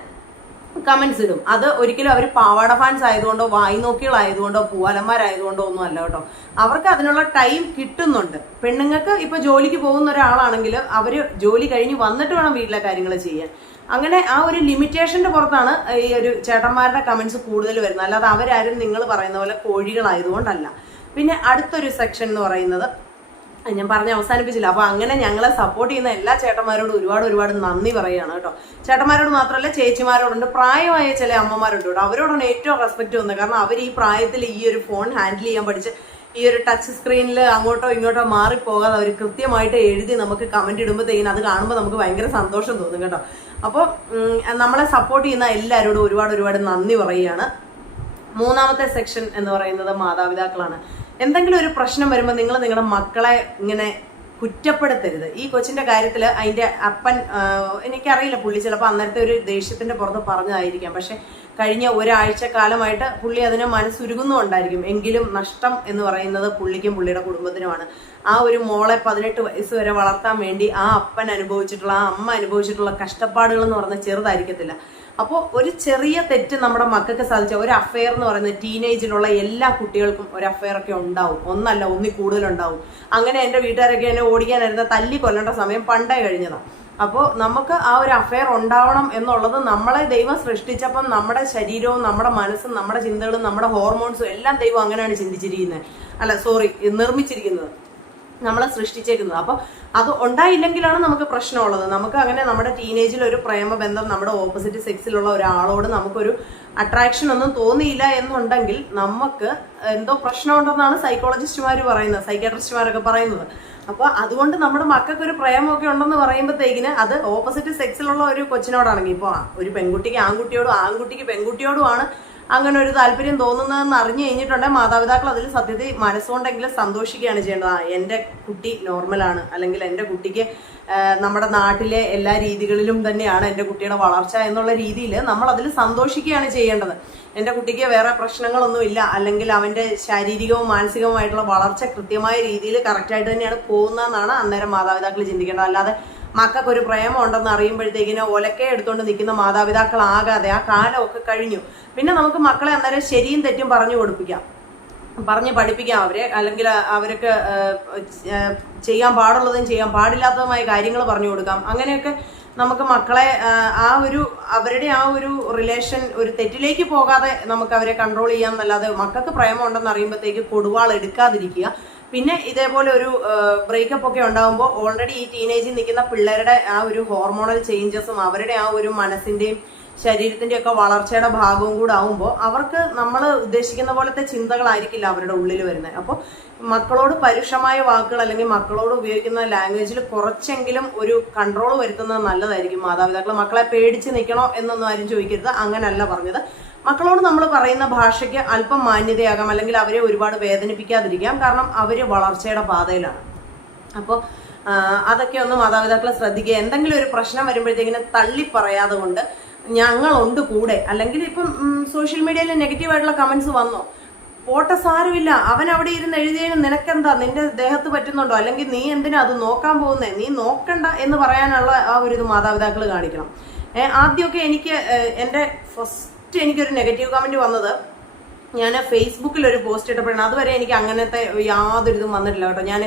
കമന്റ്സ് ഇടും. അത് ഒരിക്കലും അവർ പാവാട ഫാൻസ് ആയതുകൊണ്ടോ വായി നോക്കികളായതുകൊണ്ടോ പൂവാലന്മാരായതുകൊണ്ടോ ഒന്നും അല്ല കേട്ടോ. അവർക്ക് അതിനുള്ള ടൈം കിട്ടുന്നുണ്ട്. പെണ്ണുങ്ങൾക്ക് ഇപ്പൊ ജോലിക്ക് പോകുന്ന ഒരാളാണെങ്കിൽ അവര് ജോലി കഴിഞ്ഞ് വന്നിട്ട് വേണം വീട്ടിലെ കാര്യങ്ങൾ ചെയ്യാൻ. അങ്ങനെ ആ ഒരു ലിമിറ്റേഷന്റെ പുറത്താണ് ഈ ഒരു ചേട്ടന്മാരുടെ കമന്റ്സ് കൂടുതൽ വരുന്നത്. അല്ലാതെ അവരാരും നിങ്ങൾ പറയുന്ന പോലെ കോഴികളായതുകൊണ്ടല്ല. പിന്നെ അടുത്തൊരു സെക്ഷൻ എന്ന് പറയുന്നത് ഞാൻ പറഞ്ഞ് അവസാനിപ്പിച്ചില്ല. അപ്പൊ അങ്ങനെ ഞങ്ങളെ സപ്പോർട്ട് ചെയ്യുന്ന എല്ലാ ചേട്ടന്മാരോടും ഒരുപാട് നന്ദി പറയുകയാണ് കേട്ടോ. ചേട്ടന്മാരോട് മാത്രമല്ല ചേച്ചിമാരോടുണ്ട്, പ്രായമായ ചില അമ്മമാരുണ്ട് കേട്ടോ. അവരോടാണ് ഏറ്റവും റെസ്പെക്ട് വന്നത്. കാരണം അവർ ഈ പ്രായത്തിൽ ഈ ഒരു ഫോൺ ഹാൻഡിൽ ചെയ്യാൻ പഠിച്ച് ഈ ഒരു ടച്ച് സ്ക്രീനിൽ അങ്ങോട്ടോ ഇങ്ങോട്ടോ മാറിപ്പോകാതെ അവർ കൃത്യമായിട്ട് എഴുതി നമുക്ക് കമന്റ് ഇടുമ്പോഴത്തേക്കിനും അത് കാണുമ്പോൾ നമുക്ക് ഭയങ്കര സന്തോഷം തോന്നും കേട്ടോ. അപ്പോൾ നമ്മളെ സപ്പോർട്ട് ചെയ്യുന്ന എല്ലാവരോടും ഒരുപാട് നന്ദി പറയുകയാണ്. മൂന്നാമത്തെ സെക്ഷൻ എന്ന് പറയുന്നത് മാതാപിതാക്കളാണ്. എന്തെങ്കിലും ഒരു പ്രശ്നം വരുമ്പോൾ നിങ്ങൾ നിങ്ങളുടെ മക്കളെ ഇങ്ങനെ കുറ്റപ്പെടുത്തരുത്. ഈ കൊച്ചിന്റെ കാര്യത്തിൽ അതിന്റെ അപ്പൻ, എനിക്കറിയില്ല, പുള്ളി ചിലപ്പോൾ അന്നേരത്തെ ഒരു ദേഷ്യത്തിന്റെ പുറത്ത് പറഞ്ഞതായിരിക്കാം. പക്ഷെ കഴിഞ്ഞ ഒരാഴ്ച കാലമായിട്ട് പുള്ളി അതിന് മനസ്സുരുകുന്നുണ്ടായിരിക്കും. എങ്കിലും നഷ്ടം എന്ന് പറയുന്നത് പുള്ളിക്കും പുള്ളിയുടെ കുടുംബത്തിനുമാണ്. ആ ഒരു മോളെ 18 വയസ്സ് വരെ വളർത്താൻ വേണ്ടി ആ അപ്പൻ അനുഭവിച്ചിട്ടുള്ള, ആ അമ്മ അനുഭവിച്ചിട്ടുള്ള കഷ്ടപ്പാടുകൾ എന്ന് പറഞ്ഞാൽ ചെറുതായിരിക്കത്തില്ല. അപ്പോൾ ഒരു ചെറിയ തെറ്റ് നമ്മുടെ മക്കൾക്ക് സാധിച്ച ഒരു അഫെയർ എന്ന് പറയുന്നത്, ടീനേജിലുള്ള എല്ലാ കുട്ടികൾക്കും ഒരു അഫെയർ ഒക്കെ ഉണ്ടാവും. ഒന്നല്ല, ഒന്നിൽ കൂടുതലുണ്ടാവും. അങ്ങനെ എൻ്റെ വീട്ടുകാരൊക്കെ എന്നെ ഓടിക്കാനായിരുന്ന തല്ലി കൊല്ലേണ്ട സമയം പണ്ടേ കഴിഞ്ഞതാണ്. അപ്പോൾ നമുക്ക് ആ ഒരു അഫെയർ ഉണ്ടാവണം എന്നുള്ളത് നമ്മളെ ദൈവം സൃഷ്ടിച്ചപ്പം നമ്മുടെ ശരീരവും നമ്മുടെ മനസ്സും നമ്മുടെ ചിന്തകളും നമ്മുടെ ഹോർമോൺസും എല്ലാം ദൈവം അങ്ങനെയാണ് നിർമ്മിച്ചിരിക്കുന്നത്, നമ്മളെ സൃഷ്ടിച്ചേക്കുന്നത്. അപ്പോൾ അത് ഉണ്ടായില്ലെങ്കിലാണ് നമുക്ക് പ്രശ്നമുള്ളത്. നമുക്ക് അങ്ങനെ നമ്മുടെ ടീനേജിൽ ഒരു പ്രേമബന്ധം നമ്മുടെ ഓപ്പോസിറ്റ് സെക്സിലുള്ള ഒരാളോട് നമുക്കൊരു അട്രാക്ഷൻ ഒന്നും തോന്നിയില്ല എന്നുണ്ടെങ്കിൽ നമുക്ക് എന്തോ പ്രശ്നമുണ്ടെന്നാണ് സൈക്കോളജിസ്റ്റുമാർ പറയുന്നത്, സൈക്കാട്രിസ്റ്റുമാരൊക്കെ പറയുന്നത്. അപ്പോൾ അതുകൊണ്ട് നമ്മുടെ മക്കൾക്ക് ഒരു പ്രേമമൊക്കെ ഉണ്ടെന്ന് പറയുമ്പോഴത്തേക്കിന് അത് ഓപ്പോസിറ്റ് സെക്സിലുള്ള ഒരു കൊച്ചിനോടാണെങ്കിൽ ഇപ്പോൾ ഒരു പെൺകുട്ടിക്ക് ആൺകുട്ടിയോടും ആൺകുട്ടിക്ക് പെൺകുട്ടിയോടുമാണ് അങ്ങനെ ഒരു താല്പര്യം തോന്നുന്നതെന്ന് അറിഞ്ഞു കഴിഞ്ഞിട്ടുണ്ടെങ്കിൽ മാതാപിതാക്കൾ അതിൽ സത്യത്തിൽ മനസ്സുകൊണ്ടെങ്കിലും സന്തോഷിക്കുകയാണ് ചെയ്യേണ്ടത്. എൻ്റെ കുട്ടി നോർമലാണ്, അല്ലെങ്കിൽ എൻ്റെ കുട്ടിക്ക് നമ്മുടെ നാട്ടിലെ എല്ലാ രീതികളിലും തന്നെയാണ് എൻ്റെ കുട്ടിയുടെ വളർച്ച എന്നുള്ള രീതിയിൽ നമ്മൾ അതിൽ സന്തോഷിക്കുകയാണ് ചെയ്യേണ്ടത്. എൻ്റെ കുട്ടിക്ക് വേറെ പ്രശ്നങ്ങളൊന്നുമില്ല, അല്ലെങ്കിൽ അവൻ്റെ ശാരീരികവും മാനസികവുമായിട്ടുള്ള വളർച്ച കൃത്യമായ രീതിയിൽ കറക്റ്റായിട്ട് തന്നെയാണ് പോകുന്നതെന്നാണ് അന്നേരം മാതാപിതാക്കൾ ചിന്തിക്കേണ്ടത്. അല്ലാതെ മക്കൾക്ക് ഒരു പ്രേമം ഉണ്ടെന്ന് അറിയുമ്പോഴത്തേക്കിന് ഒലക്കെ എടുത്തുകൊണ്ട് നിൽക്കുന്ന മാതാപിതാക്കളാകാതെ ആ കാലമൊക്കെ കഴിഞ്ഞു. പിന്നെ നമുക്ക് മക്കളെ അന്നേരം ശരിയും തെറ്റും പറഞ്ഞു പഠിപ്പിക്കാം അവരെ, അല്ലെങ്കിൽ അവർക്ക് ചെയ്യാൻ പാടുള്ളതും ചെയ്യാൻ പാടില്ലാത്തതുമായ കാര്യങ്ങൾ പറഞ്ഞു കൊടുക്കാം. അങ്ങനെയൊക്കെ നമുക്ക് മക്കളെ അവരുടെ ആ ഒരു റിലേഷൻ ഒരു തെറ്റിലേക്ക് പോകാതെ നമുക്ക് അവരെ കൺട്രോൾ ചെയ്യാമെന്നല്ലാതെ മക്കൾക്ക് പ്രേമം ഉണ്ടെന്ന് അറിയുമ്പോഴത്തേക്ക് കൊടുവാൾ എടുക്കാതിരിക്കുക. പിന്നെ ഇതേപോലെ ഒരു ബ്രേക്കപ്പ് ഒക്കെ ഉണ്ടാകുമ്പോൾ ഓൾറെഡി ഈ ടീനേജിൽ നിൽക്കുന്ന പിള്ളേരുടെ ആ ഒരു ഹോർമോണൽ ചേഞ്ചസും അവരുടെ ആ ഒരു മനസ്സിന്റെയും ശരീരത്തിന്റെയും ഒക്കെ വളർച്ചയുടെ ഭാഗവും കൂടെ ആവുമ്പോൾ അവർക്ക് നമ്മൾ ഉദ്ദേശിക്കുന്ന പോലത്തെ ചിന്തകളായിരിക്കില്ല അവരുടെ ഉള്ളിൽ വരുന്നത്. അപ്പോൾ മക്കളോട് പരുഷമായ വാക്കുകൾ അല്ലെങ്കിൽ മക്കളോട് ഉപയോഗിക്കുന്ന ലാംഗ്വേജിൽ കുറച്ചെങ്കിലും ഒരു കൺട്രോൾ വരുത്തുന്നത് നല്ലതായിരിക്കും. മാതാപിതാക്കൾ മക്കളെ പേടിച്ച് നിൽക്കണോ എന്നൊന്നും ആരും ചോദിക്കരുത്, അങ്ങനല്ല പറഞ്ഞത്. മക്കളോട് നമ്മൾ പറയുന്ന ഭാഷയ്ക്ക് അല്പം മാന്യതയാകാം, അല്ലെങ്കിൽ അവരെ ഒരുപാട് വേദനിപ്പിക്കാതിരിക്കാം. കാരണം അവര് വളർച്ചയുടെ പാതയിലാണ്. അപ്പോൾ അതൊക്കെ ഒന്ന് മാതാപിതാക്കൾ ശ്രദ്ധിക്കുക. എന്തെങ്കിലും ഒരു പ്രശ്നം വരുമ്പോഴത്തേക്കിന് തള്ളി പറയാതെ കൊണ്ട് ഞങ്ങളുണ്ട് കൂടെ, അല്ലെങ്കിൽ ഇപ്പം സോഷ്യൽ മീഡിയയിൽ നെഗറ്റീവായിട്ടുള്ള കമന്റ്സ് വന്നോ, പോട്ടെ സാരമില്ല, അവൻ അവിടെ ഇരുന്ന് എഴുതിയതിന് നിനക്കെന്താ, നിന്റെ ദേഹത്ത് പറ്റുന്നുണ്ടോ, അല്ലെങ്കിൽ നീ എന്തിനാ അത് നോക്കാൻ പോകുന്നേ, നീ നോക്കണ്ട എന്ന് പറയാനുള്ള ആ ഒരു ഇത് മാതാപിതാക്കൾ കാണിക്കണം. ആദ്യമൊക്കെ എനിക്കൊരു നെഗറ്റീവ് കമന്റ് വന്നത്, ഞാൻ ഫേസ്ബുക്കിൽ ഒരു പോസ്റ്റ് ഇട്ടപ്പോഴാണ്. അതുവരെ എനിക്ക് അങ്ങനത്തെ യാതൊരു ഇതും വന്നിട്ടില്ല കേട്ടോ. ഞാൻ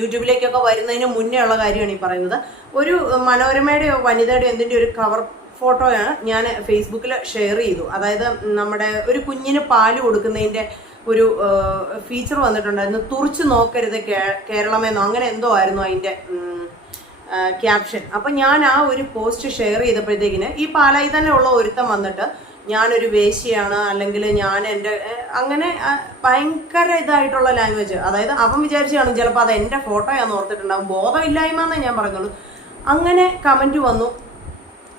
യൂട്യൂബിലേക്കൊക്കെ വരുന്നതിന് മുന്നേ ഉള്ള കാര്യമാണ് ഈ പറയുന്നത്. ഒരു മനോരമയുടെയോ വനിതയുടെയോ എന്തിൻ്റെ ഒരു കവർ ഫോട്ടോയാണ് ഞാൻ ഫേസ്ബുക്കിൽ ഷെയർ ചെയ്തു. അതായത് നമ്മുടെ ഒരു കുഞ്ഞിന് പാല് കൊടുക്കുന്നതിൻ്റെ ഒരു ഫീച്ചർ വന്നിട്ടുണ്ടായിരുന്നു. തുറിച്ചു നോക്കരുത് കേരളമെന്നോ അങ്ങനെ എന്തോ ആയിരുന്നു അതിൻ്റെ ക്യാപ്ഷൻ. അപ്പൊ ഞാൻ ആ ഒരു പോസ്റ്റ് ഷെയർ ചെയ്തപ്പോഴത്തേക്കിന് ഈ പാലായി തന്നെ ഉള്ള ഒരുത്തം വന്നിട്ട് ഞാനൊരു വേശ്യയാണ്, അല്ലെങ്കിൽ ഞാൻ എൻ്റെ അങ്ങനെ ഭയങ്കര ഇതായിട്ടുള്ള ലാംഗ്വേജ്. അതായത് അവൻ വിചാരിച്ചു കാണും ചിലപ്പോൾ അത് എൻ്റെ ഫോട്ടോയാന്ന് ഓർത്തിട്ടുണ്ടാവും. ബോധമില്ലായ്മ എന്നേ ഞാൻ പറഞ്ഞുള്ളൂ. അങ്ങനെ കമന്റ് വന്നു.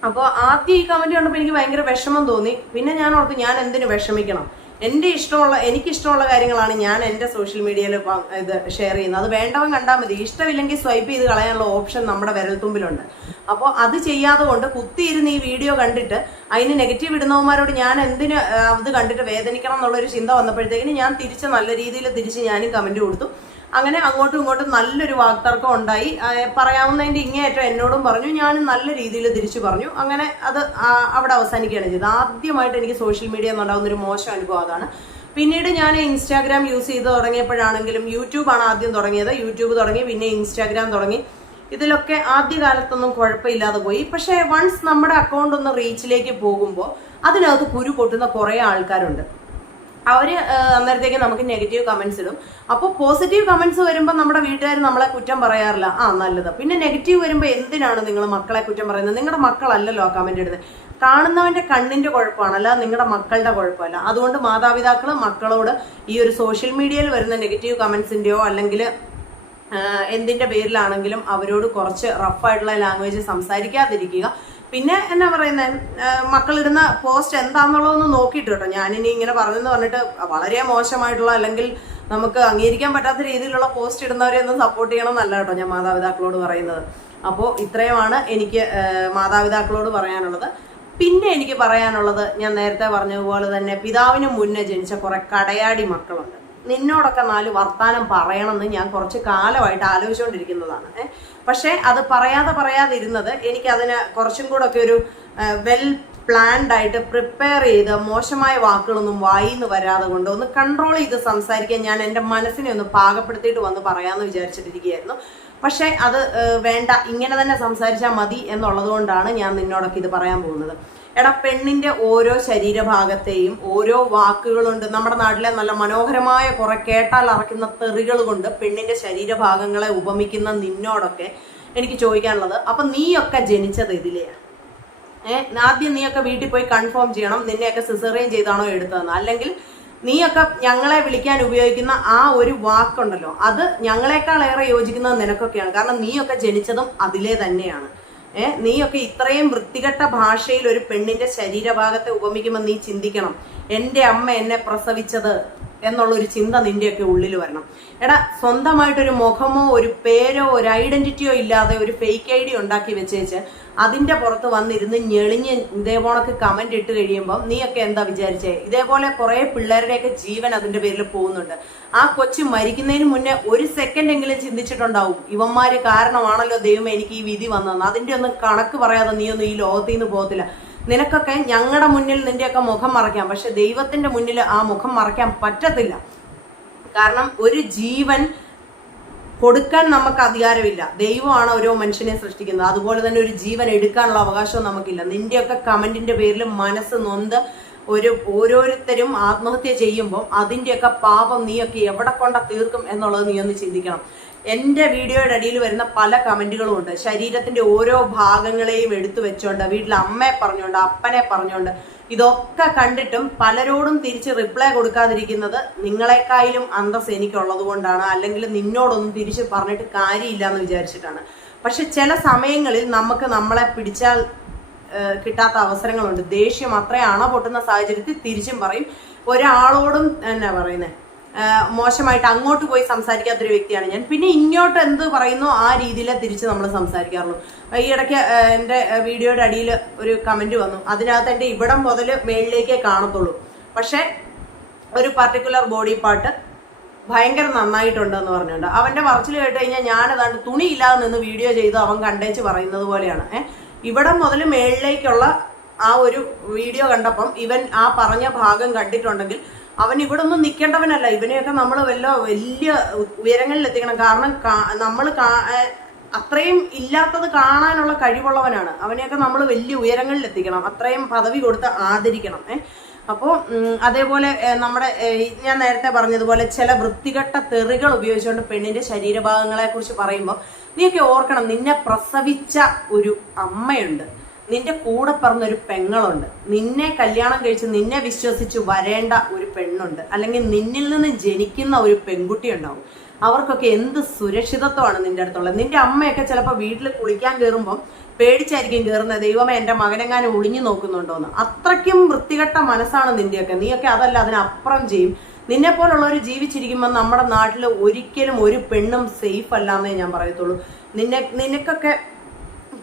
അപ്പോൾ ആദ്യം ഈ കമന്റ് കണ്ടപ്പോൾ എനിക്ക് ഭയങ്കര വിഷമം തോന്നി. പിന്നെ ഞാൻ ഓർത്തു ഞാൻ എന്തിനു വിഷമിക്കണം, എനിക്കിഷ്ടമുള്ള കാര്യങ്ങളാണ് ഞാൻ എൻ്റെ സോഷ്യൽ മീഡിയയിൽ ഇത് ഷെയർ ചെയ്യുന്നത്. അത് വേണ്ടവൻ കണ്ടാൽ മതി, ഇഷ്ടമില്ലെങ്കിൽ സ്വൈപ്പ് ചെയ്ത് കളയാനുള്ള ഓപ്ഷൻ നമ്മുടെ വിരൽത്തുമ്പിലുണ്ട്. അപ്പോൾ അത് ചെയ്യാതെ കൊണ്ട് കുത്തിയിരുന്ന് ഈ വീഡിയോ കണ്ടിട്ട് അതിന് നെഗറ്റീവ് ഇടുന്നവന്മാരോട് ഞാൻ എന്തിന് അത് കണ്ടിട്ട് വേദനിക്കണം എന്നുള്ളൊരു ചിന്ത വന്നപ്പോഴത്തേക്കിന് ഞാൻ നല്ല രീതിയിൽ ഞാനും കമന്റ് കൊടുത്തു. അങ്ങനെ അങ്ങോട്ടും ഇങ്ങോട്ടും നല്ലൊരു വാക്തർക്കം ഉണ്ടായി. പറയാവുന്നതിന്റെ ഇങ്ങേയറ്റം എന്നോടും പറഞ്ഞു, ഞാനും നല്ല രീതിയിൽ തിരിച്ചു പറഞ്ഞു. അങ്ങനെ അത് അവിടെ അവസാനിക്കുകയാണ് ചെയ്തത്. ആദ്യമായിട്ട് എനിക്ക് സോഷ്യൽ മീഡിയ എന്നുണ്ടാകുന്ന ഒരു മോശം അനുഭവം അതാണ്. പിന്നീട് ഞാൻ ഇൻസ്റ്റാഗ്രാം യൂസ് ചെയ്ത് തുടങ്ങിയപ്പോഴാണെങ്കിലും, യൂട്യൂബാണ് ആദ്യം തുടങ്ങിയത്. യൂട്യൂബ് തുടങ്ങി, പിന്നെ ഇൻസ്റ്റാഗ്രാം തുടങ്ങി. ഇതിലൊക്കെ ആദ്യകാലത്തൊന്നും കുഴപ്പമില്ലാതെ പോയി. പക്ഷേ വൺസ് നമ്മുടെ അക്കൗണ്ട് ഒന്ന് റീച്ചിലേക്ക് പോകുമ്പോൾ അതിനകത്ത് കുരു പൊട്ടുന്ന കുറേ ആൾക്കാരുണ്ട്. അവര് അന്നേരത്തേക്ക് നമുക്ക് നെഗറ്റീവ് കമന്റ്സ് ഇടും. അപ്പോൾ പോസിറ്റീവ് കമന്റ്സ് വരുമ്പോൾ നമ്മുടെ വീട്ടുകാർ നമ്മളെ കുറ്റം പറയാറില്ല, നല്ലത്. പിന്നെ നെഗറ്റീവ് വരുമ്പോൾ എന്തിനാണ് നിങ്ങൾ മക്കളെ കുറ്റം പറയുന്നത്? നിങ്ങളുടെ മക്കളല്ലല്ലോ ആ കമന്റ് ഇടുന്നത്. കാണുന്നവന്റെ കണ്ണിന്റെ കുഴപ്പമാണ്, അല്ല നിങ്ങളുടെ മക്കളുടെ കുഴപ്പമല്ല. അതുകൊണ്ട് മാതാപിതാക്കൾ മക്കളോട് ഈ ഒരു സോഷ്യൽ മീഡിയയിൽ വരുന്ന നെഗറ്റീവ് കമന്റ്സിന്റെയോ അല്ലെങ്കിൽ എന്തിന്റെ പേരിലാണെങ്കിലും അവരോട് കുറച്ച് റഫായിട്ടുള്ള ലാംഗ്വേജ് സംസാരിക്കാതിരിക്കുക. പിന്നെ എന്നാ പറയുന്നത്, മക്കളിടുന്ന പോസ്റ്റ് എന്താണെന്നുള്ളതൊന്ന് നോക്കിയിട്ട് കേട്ടോ. ഞാനിനി ഇങ്ങനെ പറഞ്ഞെന്ന് പറഞ്ഞിട്ട് വളരെ മോശമായിട്ടുള്ള അല്ലെങ്കിൽ നമുക്ക് അംഗീകരിക്കാൻ പറ്റാത്ത രീതിയിലുള്ള പോസ്റ്റ് ഇടുന്നവരെ ഒന്നും സപ്പോർട്ട് ചെയ്യണം എന്നല്ല കേട്ടോ ഞാൻ മാതാപിതാക്കളോട് പറയുന്നത്. അപ്പോൾ ഇത്രയുമാണ് എനിക്ക് മാതാപിതാക്കളോട് പറയാനുള്ളത്. പിന്നെ എനിക്ക് പറയാനുള്ളത്, ഞാൻ നേരത്തെ പറഞ്ഞതുപോലെ തന്നെ പിതാവിന് മുന്നേ ജനിച്ച കുറെ കടയാടി മക്കളുണ്ട്. നിന്നോടൊക്കെ 4 വർത്താനം പറയണമെന്ന് ഞാൻ കുറച്ച് കാലമായിട്ട് ആലോചിച്ചുകൊണ്ടിരിക്കുന്നതാണ്. പക്ഷേ അത് പറയാതെ ഇരുന്നത് എനിക്കതിന് കുറച്ചും കൂടെ ഒക്കെ ഒരു വെൽ പ്ലാൻഡ് ആയിട്ട് പ്രിപ്പയർ ചെയ്ത് മോശമായ വാക്കുകളൊന്നും വായിന്ന് വരാതെ കൊണ്ട് ഒന്ന് കൺട്രോൾ ചെയ്ത് സംസാരിക്കാൻ ഞാൻ എൻ്റെ മനസ്സിനെ ഒന്ന് പാകപ്പെടുത്തിയിട്ട് വന്ന് പറയാമെന്ന് വിചാരിച്ചിട്ടിരിക്കുകയായിരുന്നു. പക്ഷേ അത് വേണ്ട, ഇങ്ങനെ തന്നെ സംസാരിച്ചാൽ മതി എന്നുള്ളത് കൊണ്ടാണ് ഞാൻ നിന്നോടൊക്കെ ഇത് പറയാൻ പോകുന്നത്. എടാ, പെണ്ണിന്റെ ഓരോ ശരീരഭാഗത്തെയും ഓരോ വാക്കുകളുണ്ട്. നമ്മുടെ നാട്ടിലെ നല്ല മനോഹരമായ കുറെ കേട്ടാൽ അറക്കുന്ന തെറികൾ കൊണ്ട് പെണ്ണിന്റെ ശരീരഭാഗങ്ങളെ ഉപമിക്കുന്ന നിന്നോടൊക്കെ എനിക്ക് ചോദിക്കാനുള്ളത്, അപ്പൊ നീയൊക്കെ ജനിച്ചത് ഇതിലെയാണ്? ആദ്യം നീയൊക്കെ വീട്ടിൽ പോയി കൺഫേം ചെയ്യണം നിന്നെയൊക്കെ സിസേറിയൻ ചെയ്താണോ എടുത്തതെന്ന്. അല്ലെങ്കിൽ നീയൊക്കെ ഞങ്ങളെ വിളിക്കാൻ ഉപയോഗിക്കുന്ന ആ ഒരു വാക്കുണ്ടല്ലോ, അത് ഞങ്ങളെക്കാളേറെ യോജിക്കുന്നത് നിനക്കൊക്കെയാണ്. കാരണം നീയൊക്കെ ജനിച്ചതും അതിലേ തന്നെയാണ്. നീയൊക്കെ ഇത്രയും വൃത്തികെട്ട ഭാഷയിൽ ഒരു പെണ്ണിന്റെ ശരീരഭാഗത്തെ ഉപമിക്കുമ്പോൾ നീ ചിന്തിക്കണം, എൻ്റെ അമ്മ എന്നെ പ്രസവിച്ചത് എന്നുള്ളൊരു ചിന്ത നിന്റെയൊക്കെ ഉള്ളിൽ വരണം. എടാ, സ്വന്തമായിട്ടൊരു മുഖമോ ഒരു പേരോ ഒരു ഐഡന്റിറ്റിയോ ഇല്ലാതെ ഒരു ഫേക്ക് ഐ ഡി ഉണ്ടാക്കി വെച്ചേച്ച് അതിന്റെ പുറത്ത് വന്നിരുന്ന് ഞെളിഞ്ഞ് ഇതേപോലൊക്കെ കമന്റ് ഇട്ട് കഴിയുമ്പോൾ നീയൊക്കെ എന്താ വിചാരിച്ചേ? ഇതേപോലെ കുറെ പിള്ളേരുടെയൊക്കെ ജീവൻ അതിന്റെ പേരിൽ പോകുന്നുണ്ട്. ആ കൊച്ചു മരിക്കുന്നതിന് മുന്നേ ഒരു സെക്കൻഡ് എങ്കിലും ചിന്തിച്ചിട്ടുണ്ടാവും, ഇവന്മാര് കാരണമാണല്ലോ ദൈവം എനിക്ക് ഈ വിധി വന്നതെന്ന്. അതിന്റെ ഒന്നും കണക്ക് പറയാതെ നീയൊന്നും ഈ ലോകത്തിൽ നിന്ന് പോകത്തില്ല. നിനക്കൊക്കെ ഞങ്ങളുടെ മുന്നിൽ നിന്റെയൊക്കെ മുഖം മറയ്ക്കാം, പക്ഷെ ദൈവത്തിന്റെ മുന്നിൽ ആ മുഖം മറയ്ക്കാൻ പറ്റത്തില്ല. കാരണം ഒരു ജീവൻ കൊടുക്കാൻ നമുക്ക് അധികാരമില്ല. ദൈവമാണ് ഓരോ മനുഷ്യനെ സൃഷ്ടിക്കുന്നത്. അതുപോലെ തന്നെ ഒരു ജീവൻ എടുക്കാനുള്ള അവകാശവും നമുക്കില്ല. നിന്റെയൊക്കെ കമന്റിന്റെ പേരിൽ മനസ്സ് നൊന്ത് ഓരോരുത്തരും ആത്മഹത്യ ചെയ്യുമ്പോൾ അതിന്റെയൊക്കെ പാപം നീയൊക്കെ എവിടെ കൊണ്ട തീർക്കും എന്നുള്ളത് നീ ഒന്ന് ചിന്തിക്കണം. എന്റെ വീഡിയോയുടെ അടിയിൽ വരുന്ന പല കമന്റുകളും ഉണ്ട്. ശരീരത്തിന്റെ ഓരോ ഭാഗങ്ങളെയും എടുത്തു വെച്ചോണ്ട്, വീട്ടിലെ അമ്മയെ പറഞ്ഞോണ്ട്, അപ്പനെ പറഞ്ഞോണ്ട്, ഇതൊക്കെ കണ്ടിട്ടും പലരോടും തിരിച്ച് റിപ്ലൈ കൊടുക്കാതിരിക്കുന്നത് നിങ്ങളെക്കായാലും അന്തസ് എനിക്കുള്ളത് കൊണ്ടാണ്. അല്ലെങ്കിൽ നിന്നോടൊന്നും തിരിച്ച് പറഞ്ഞിട്ട് കാര്യമില്ല എന്ന് വിചാരിച്ചിട്ടാണ്. പക്ഷെ ചില സമയങ്ങളിൽ നമുക്ക് നമ്മളെ പിടിച്ചാൽ കിട്ടാത്ത അവസരങ്ങളുണ്ട്. ദേഷ്യം അത്ര അണ പൊട്ടുന്ന സാഹചര്യത്തിൽ തിരിച്ചും പറയും. ഒരാളോടും എന്നാ പറയുന്നത്, മോശമായിട്ട് അങ്ങോട്ട് പോയി സംസാരിക്കാത്തൊരു വ്യക്തിയാണ് ഞാൻ. പിന്നെ ഇങ്ങോട്ട് എന്ത് പറയുന്നോ ആ രീതിയിലേ തിരിച്ച് നമ്മൾ സംസാരിക്കാറുള്ളൂ. ഈ ഇടയ്ക്ക് എൻ്റെ വീഡിയോയുടെ അടിയിൽ ഒരു കമന്റ് വന്നു. അതിനകത്ത് എൻ്റെ ഇവിടം മുതൽ മേളിലേക്കേ കാണത്തുള്ളൂ, പക്ഷെ ഒരു പർട്ടിക്കുലർ ബോഡി പാർട്ട് ഭയങ്കര നന്നായിട്ടുണ്ട് എന്ന് പറഞ്ഞുകൊണ്ട് അവന്റെ പറച്ചിൽ കേട്ട് കഴിഞ്ഞാൽ ഞാനതാണ്ട് തുണി ഇല്ലാതെ നിന്ന് വീഡിയോ ചെയ്ത് അവൻ കണ്ടേച്ച് പറയുന്നത് പോലെയാണ്. ഇവിടം മുതൽ മേളിലേക്കുള്ള ആ ഒരു വീഡിയോ കണ്ടപ്പം ഇവൻ ആ പറഞ്ഞ ഭാഗം കണ്ടിട്ടുണ്ടെങ്കിൽ അവൻ ഇവിടെ ഒന്നും നിൽക്കേണ്ടവനല്ല. ഇവനെയൊക്കെ നമ്മൾ വലിയ ഉയരങ്ങളിൽ എത്തിക്കണം. കാരണം നമ്മൾ അത്രയും ഇല്ലാത്തത് കാണാനുള്ള കഴിവുള്ളവനാണ്. അവനെയൊക്കെ നമ്മൾ വലിയ ഉയരങ്ങളിൽ എത്തിക്കണം, അത്രയും പദവി കൊടുത്ത് ആദരിക്കണം. അപ്പോൾ അതേപോലെ നമ്മുടെ ഞാൻ നേരത്തെ പറഞ്ഞതുപോലെ ചില വൃത്തികെട്ട തെറികൾ ഉപയോഗിച്ചുകൊണ്ട് പെണ്ണിന്റെ ശരീരഭാഗങ്ങളെ കുറിച്ച് പറയുമ്പോൾ നീയൊക്കെ ഓർക്കണം, നിന്നെ പ്രസവിച്ച ഒരു അമ്മയുണ്ട്, നിന്റെ കൂടെ പറഞ്ഞൊരു പെങ്ങളുണ്ട്, നിന്നെ കല്യാണം കഴിച്ച് നിന്നെ വിശ്വസിച്ച് വരേണ്ട ഒരു പെണ്ണുണ്ട്, അല്ലെങ്കിൽ നിന്നിൽ നിന്ന് ജനിക്കുന്ന ഒരു പെൺകുട്ടി ഉണ്ടാവും. അവർക്കൊക്കെ എന്ത് സുരക്ഷിതത്വമാണ് നിന്റെ അടുത്തുള്ളത്. നിന്റെ അമ്മയൊക്കെ ചിലപ്പോൾ വീട്ടിൽ കുളിക്കാൻ കയറുമ്പോൾ പേടിച്ചായിരിക്കും കയറുന്നത്, ദൈവമേ എൻ്റെ മകനെങ്ങാനും ഒളിഞ്ഞു നോക്കുന്നുണ്ടോന്ന്. അത്രയ്ക്കും വൃത്തികെട്ട മനസ്സാണ് നിന്റെയൊക്കെ. നീയൊക്കെ അതല്ല, അതിനപ്പുറം ചെയ്യും. നിന്നെ പോലുള്ളവർ ജീവിച്ചിരിക്കുമ്പോൾ നമ്മുടെ നാട്ടിൽ ഒരിക്കലും ഒരു പെണ്ണും സേഫ് അല്ലാന്നേ ഞാൻ പറയത്തുള്ളൂ. നിനക്കൊക്കെ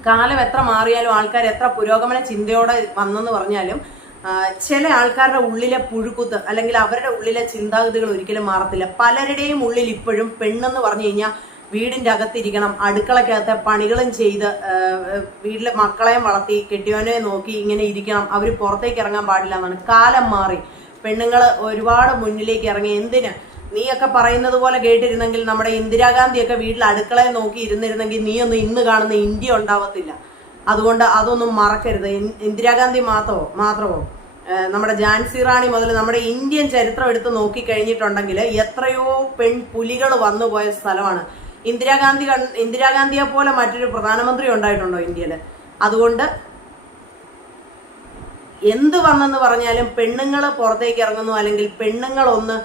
കാലം എത്ര മാറിയാലും ആൾക്കാർ എത്ര പുരോഗമന ചിന്തയോടെ വന്നെന്ന് പറഞ്ഞാലും ചില ആൾക്കാരുടെ ഉള്ളിലെ പുഴുക്കുത്ത് അല്ലെങ്കിൽ അവരുടെ ഉള്ളിലെ ചിന്താഗതികൾ ഒരിക്കലും മാറത്തില്ല. പലരുടെയും ഉള്ളിൽ ഇപ്പോഴും പെണ്ണെന്ന് പറഞ്ഞു കഴിഞ്ഞാൽ വീടിന്റെ അകത്തിരിക്കണം, അടുക്കളക്കകത്തെ പണികളും ചെയ്ത് വീട്ടിലെ മക്കളെയും വളർത്തി കെട്ടിയോനെ നോക്കി ഇങ്ങനെ ഇരിക്കണം, അവർ പുറത്തേക്ക് ഇറങ്ങാൻ പാടില്ല എന്നാണ്. കാലം മാറി, പെണ്ണുങ്ങൾ ഒരുപാട് മുന്നിലേക്ക് ഇറങ്ങി. എന്തിന്? നീയൊക്കെ പറയുന്നത് പോലെ കേട്ടിരുന്നെങ്കിൽ നമ്മുടെ ഇന്ദിരാഗാന്ധിയൊക്കെ വീട്ടിൽ അടുക്കളയെ നോക്കി ഇരുന്നിരുന്നെങ്കിൽ നീയൊന്നും ഇന്ന് കാണുന്ന ഇന്ത്യ ഉണ്ടാവത്തില്ല. അതുകൊണ്ട് അതൊന്നും മറക്കരുത്. ഇന്ദിരാഗാന്ധി മാത്രമോ നമ്മുടെ ഝാൻസി റാണി മുതൽ നമ്മുടെ ഇന്ത്യൻ ചരിത്രം എടുത്ത് നോക്കി കഴിഞ്ഞിട്ടുണ്ടെങ്കിൽ എത്രയോ പെൺപുലികൾ വന്നുപോയ സ്ഥലമാണ് ഇന്ദിരാഗാന്ധിയെ പോലെ മറ്റൊരു പ്രധാനമന്ത്രി ഉണ്ടായിട്ടുണ്ടോ ഇന്ത്യയിൽ? അതുകൊണ്ട് എന്ത് വന്നെന്ന് പറഞ്ഞാലും പെണ്ണുങ്ങൾ പുറത്തേക്ക് ഇറങ്ങുന്നു, അല്ലെങ്കിൽ പെണ്ണുങ്ങളൊന്ന്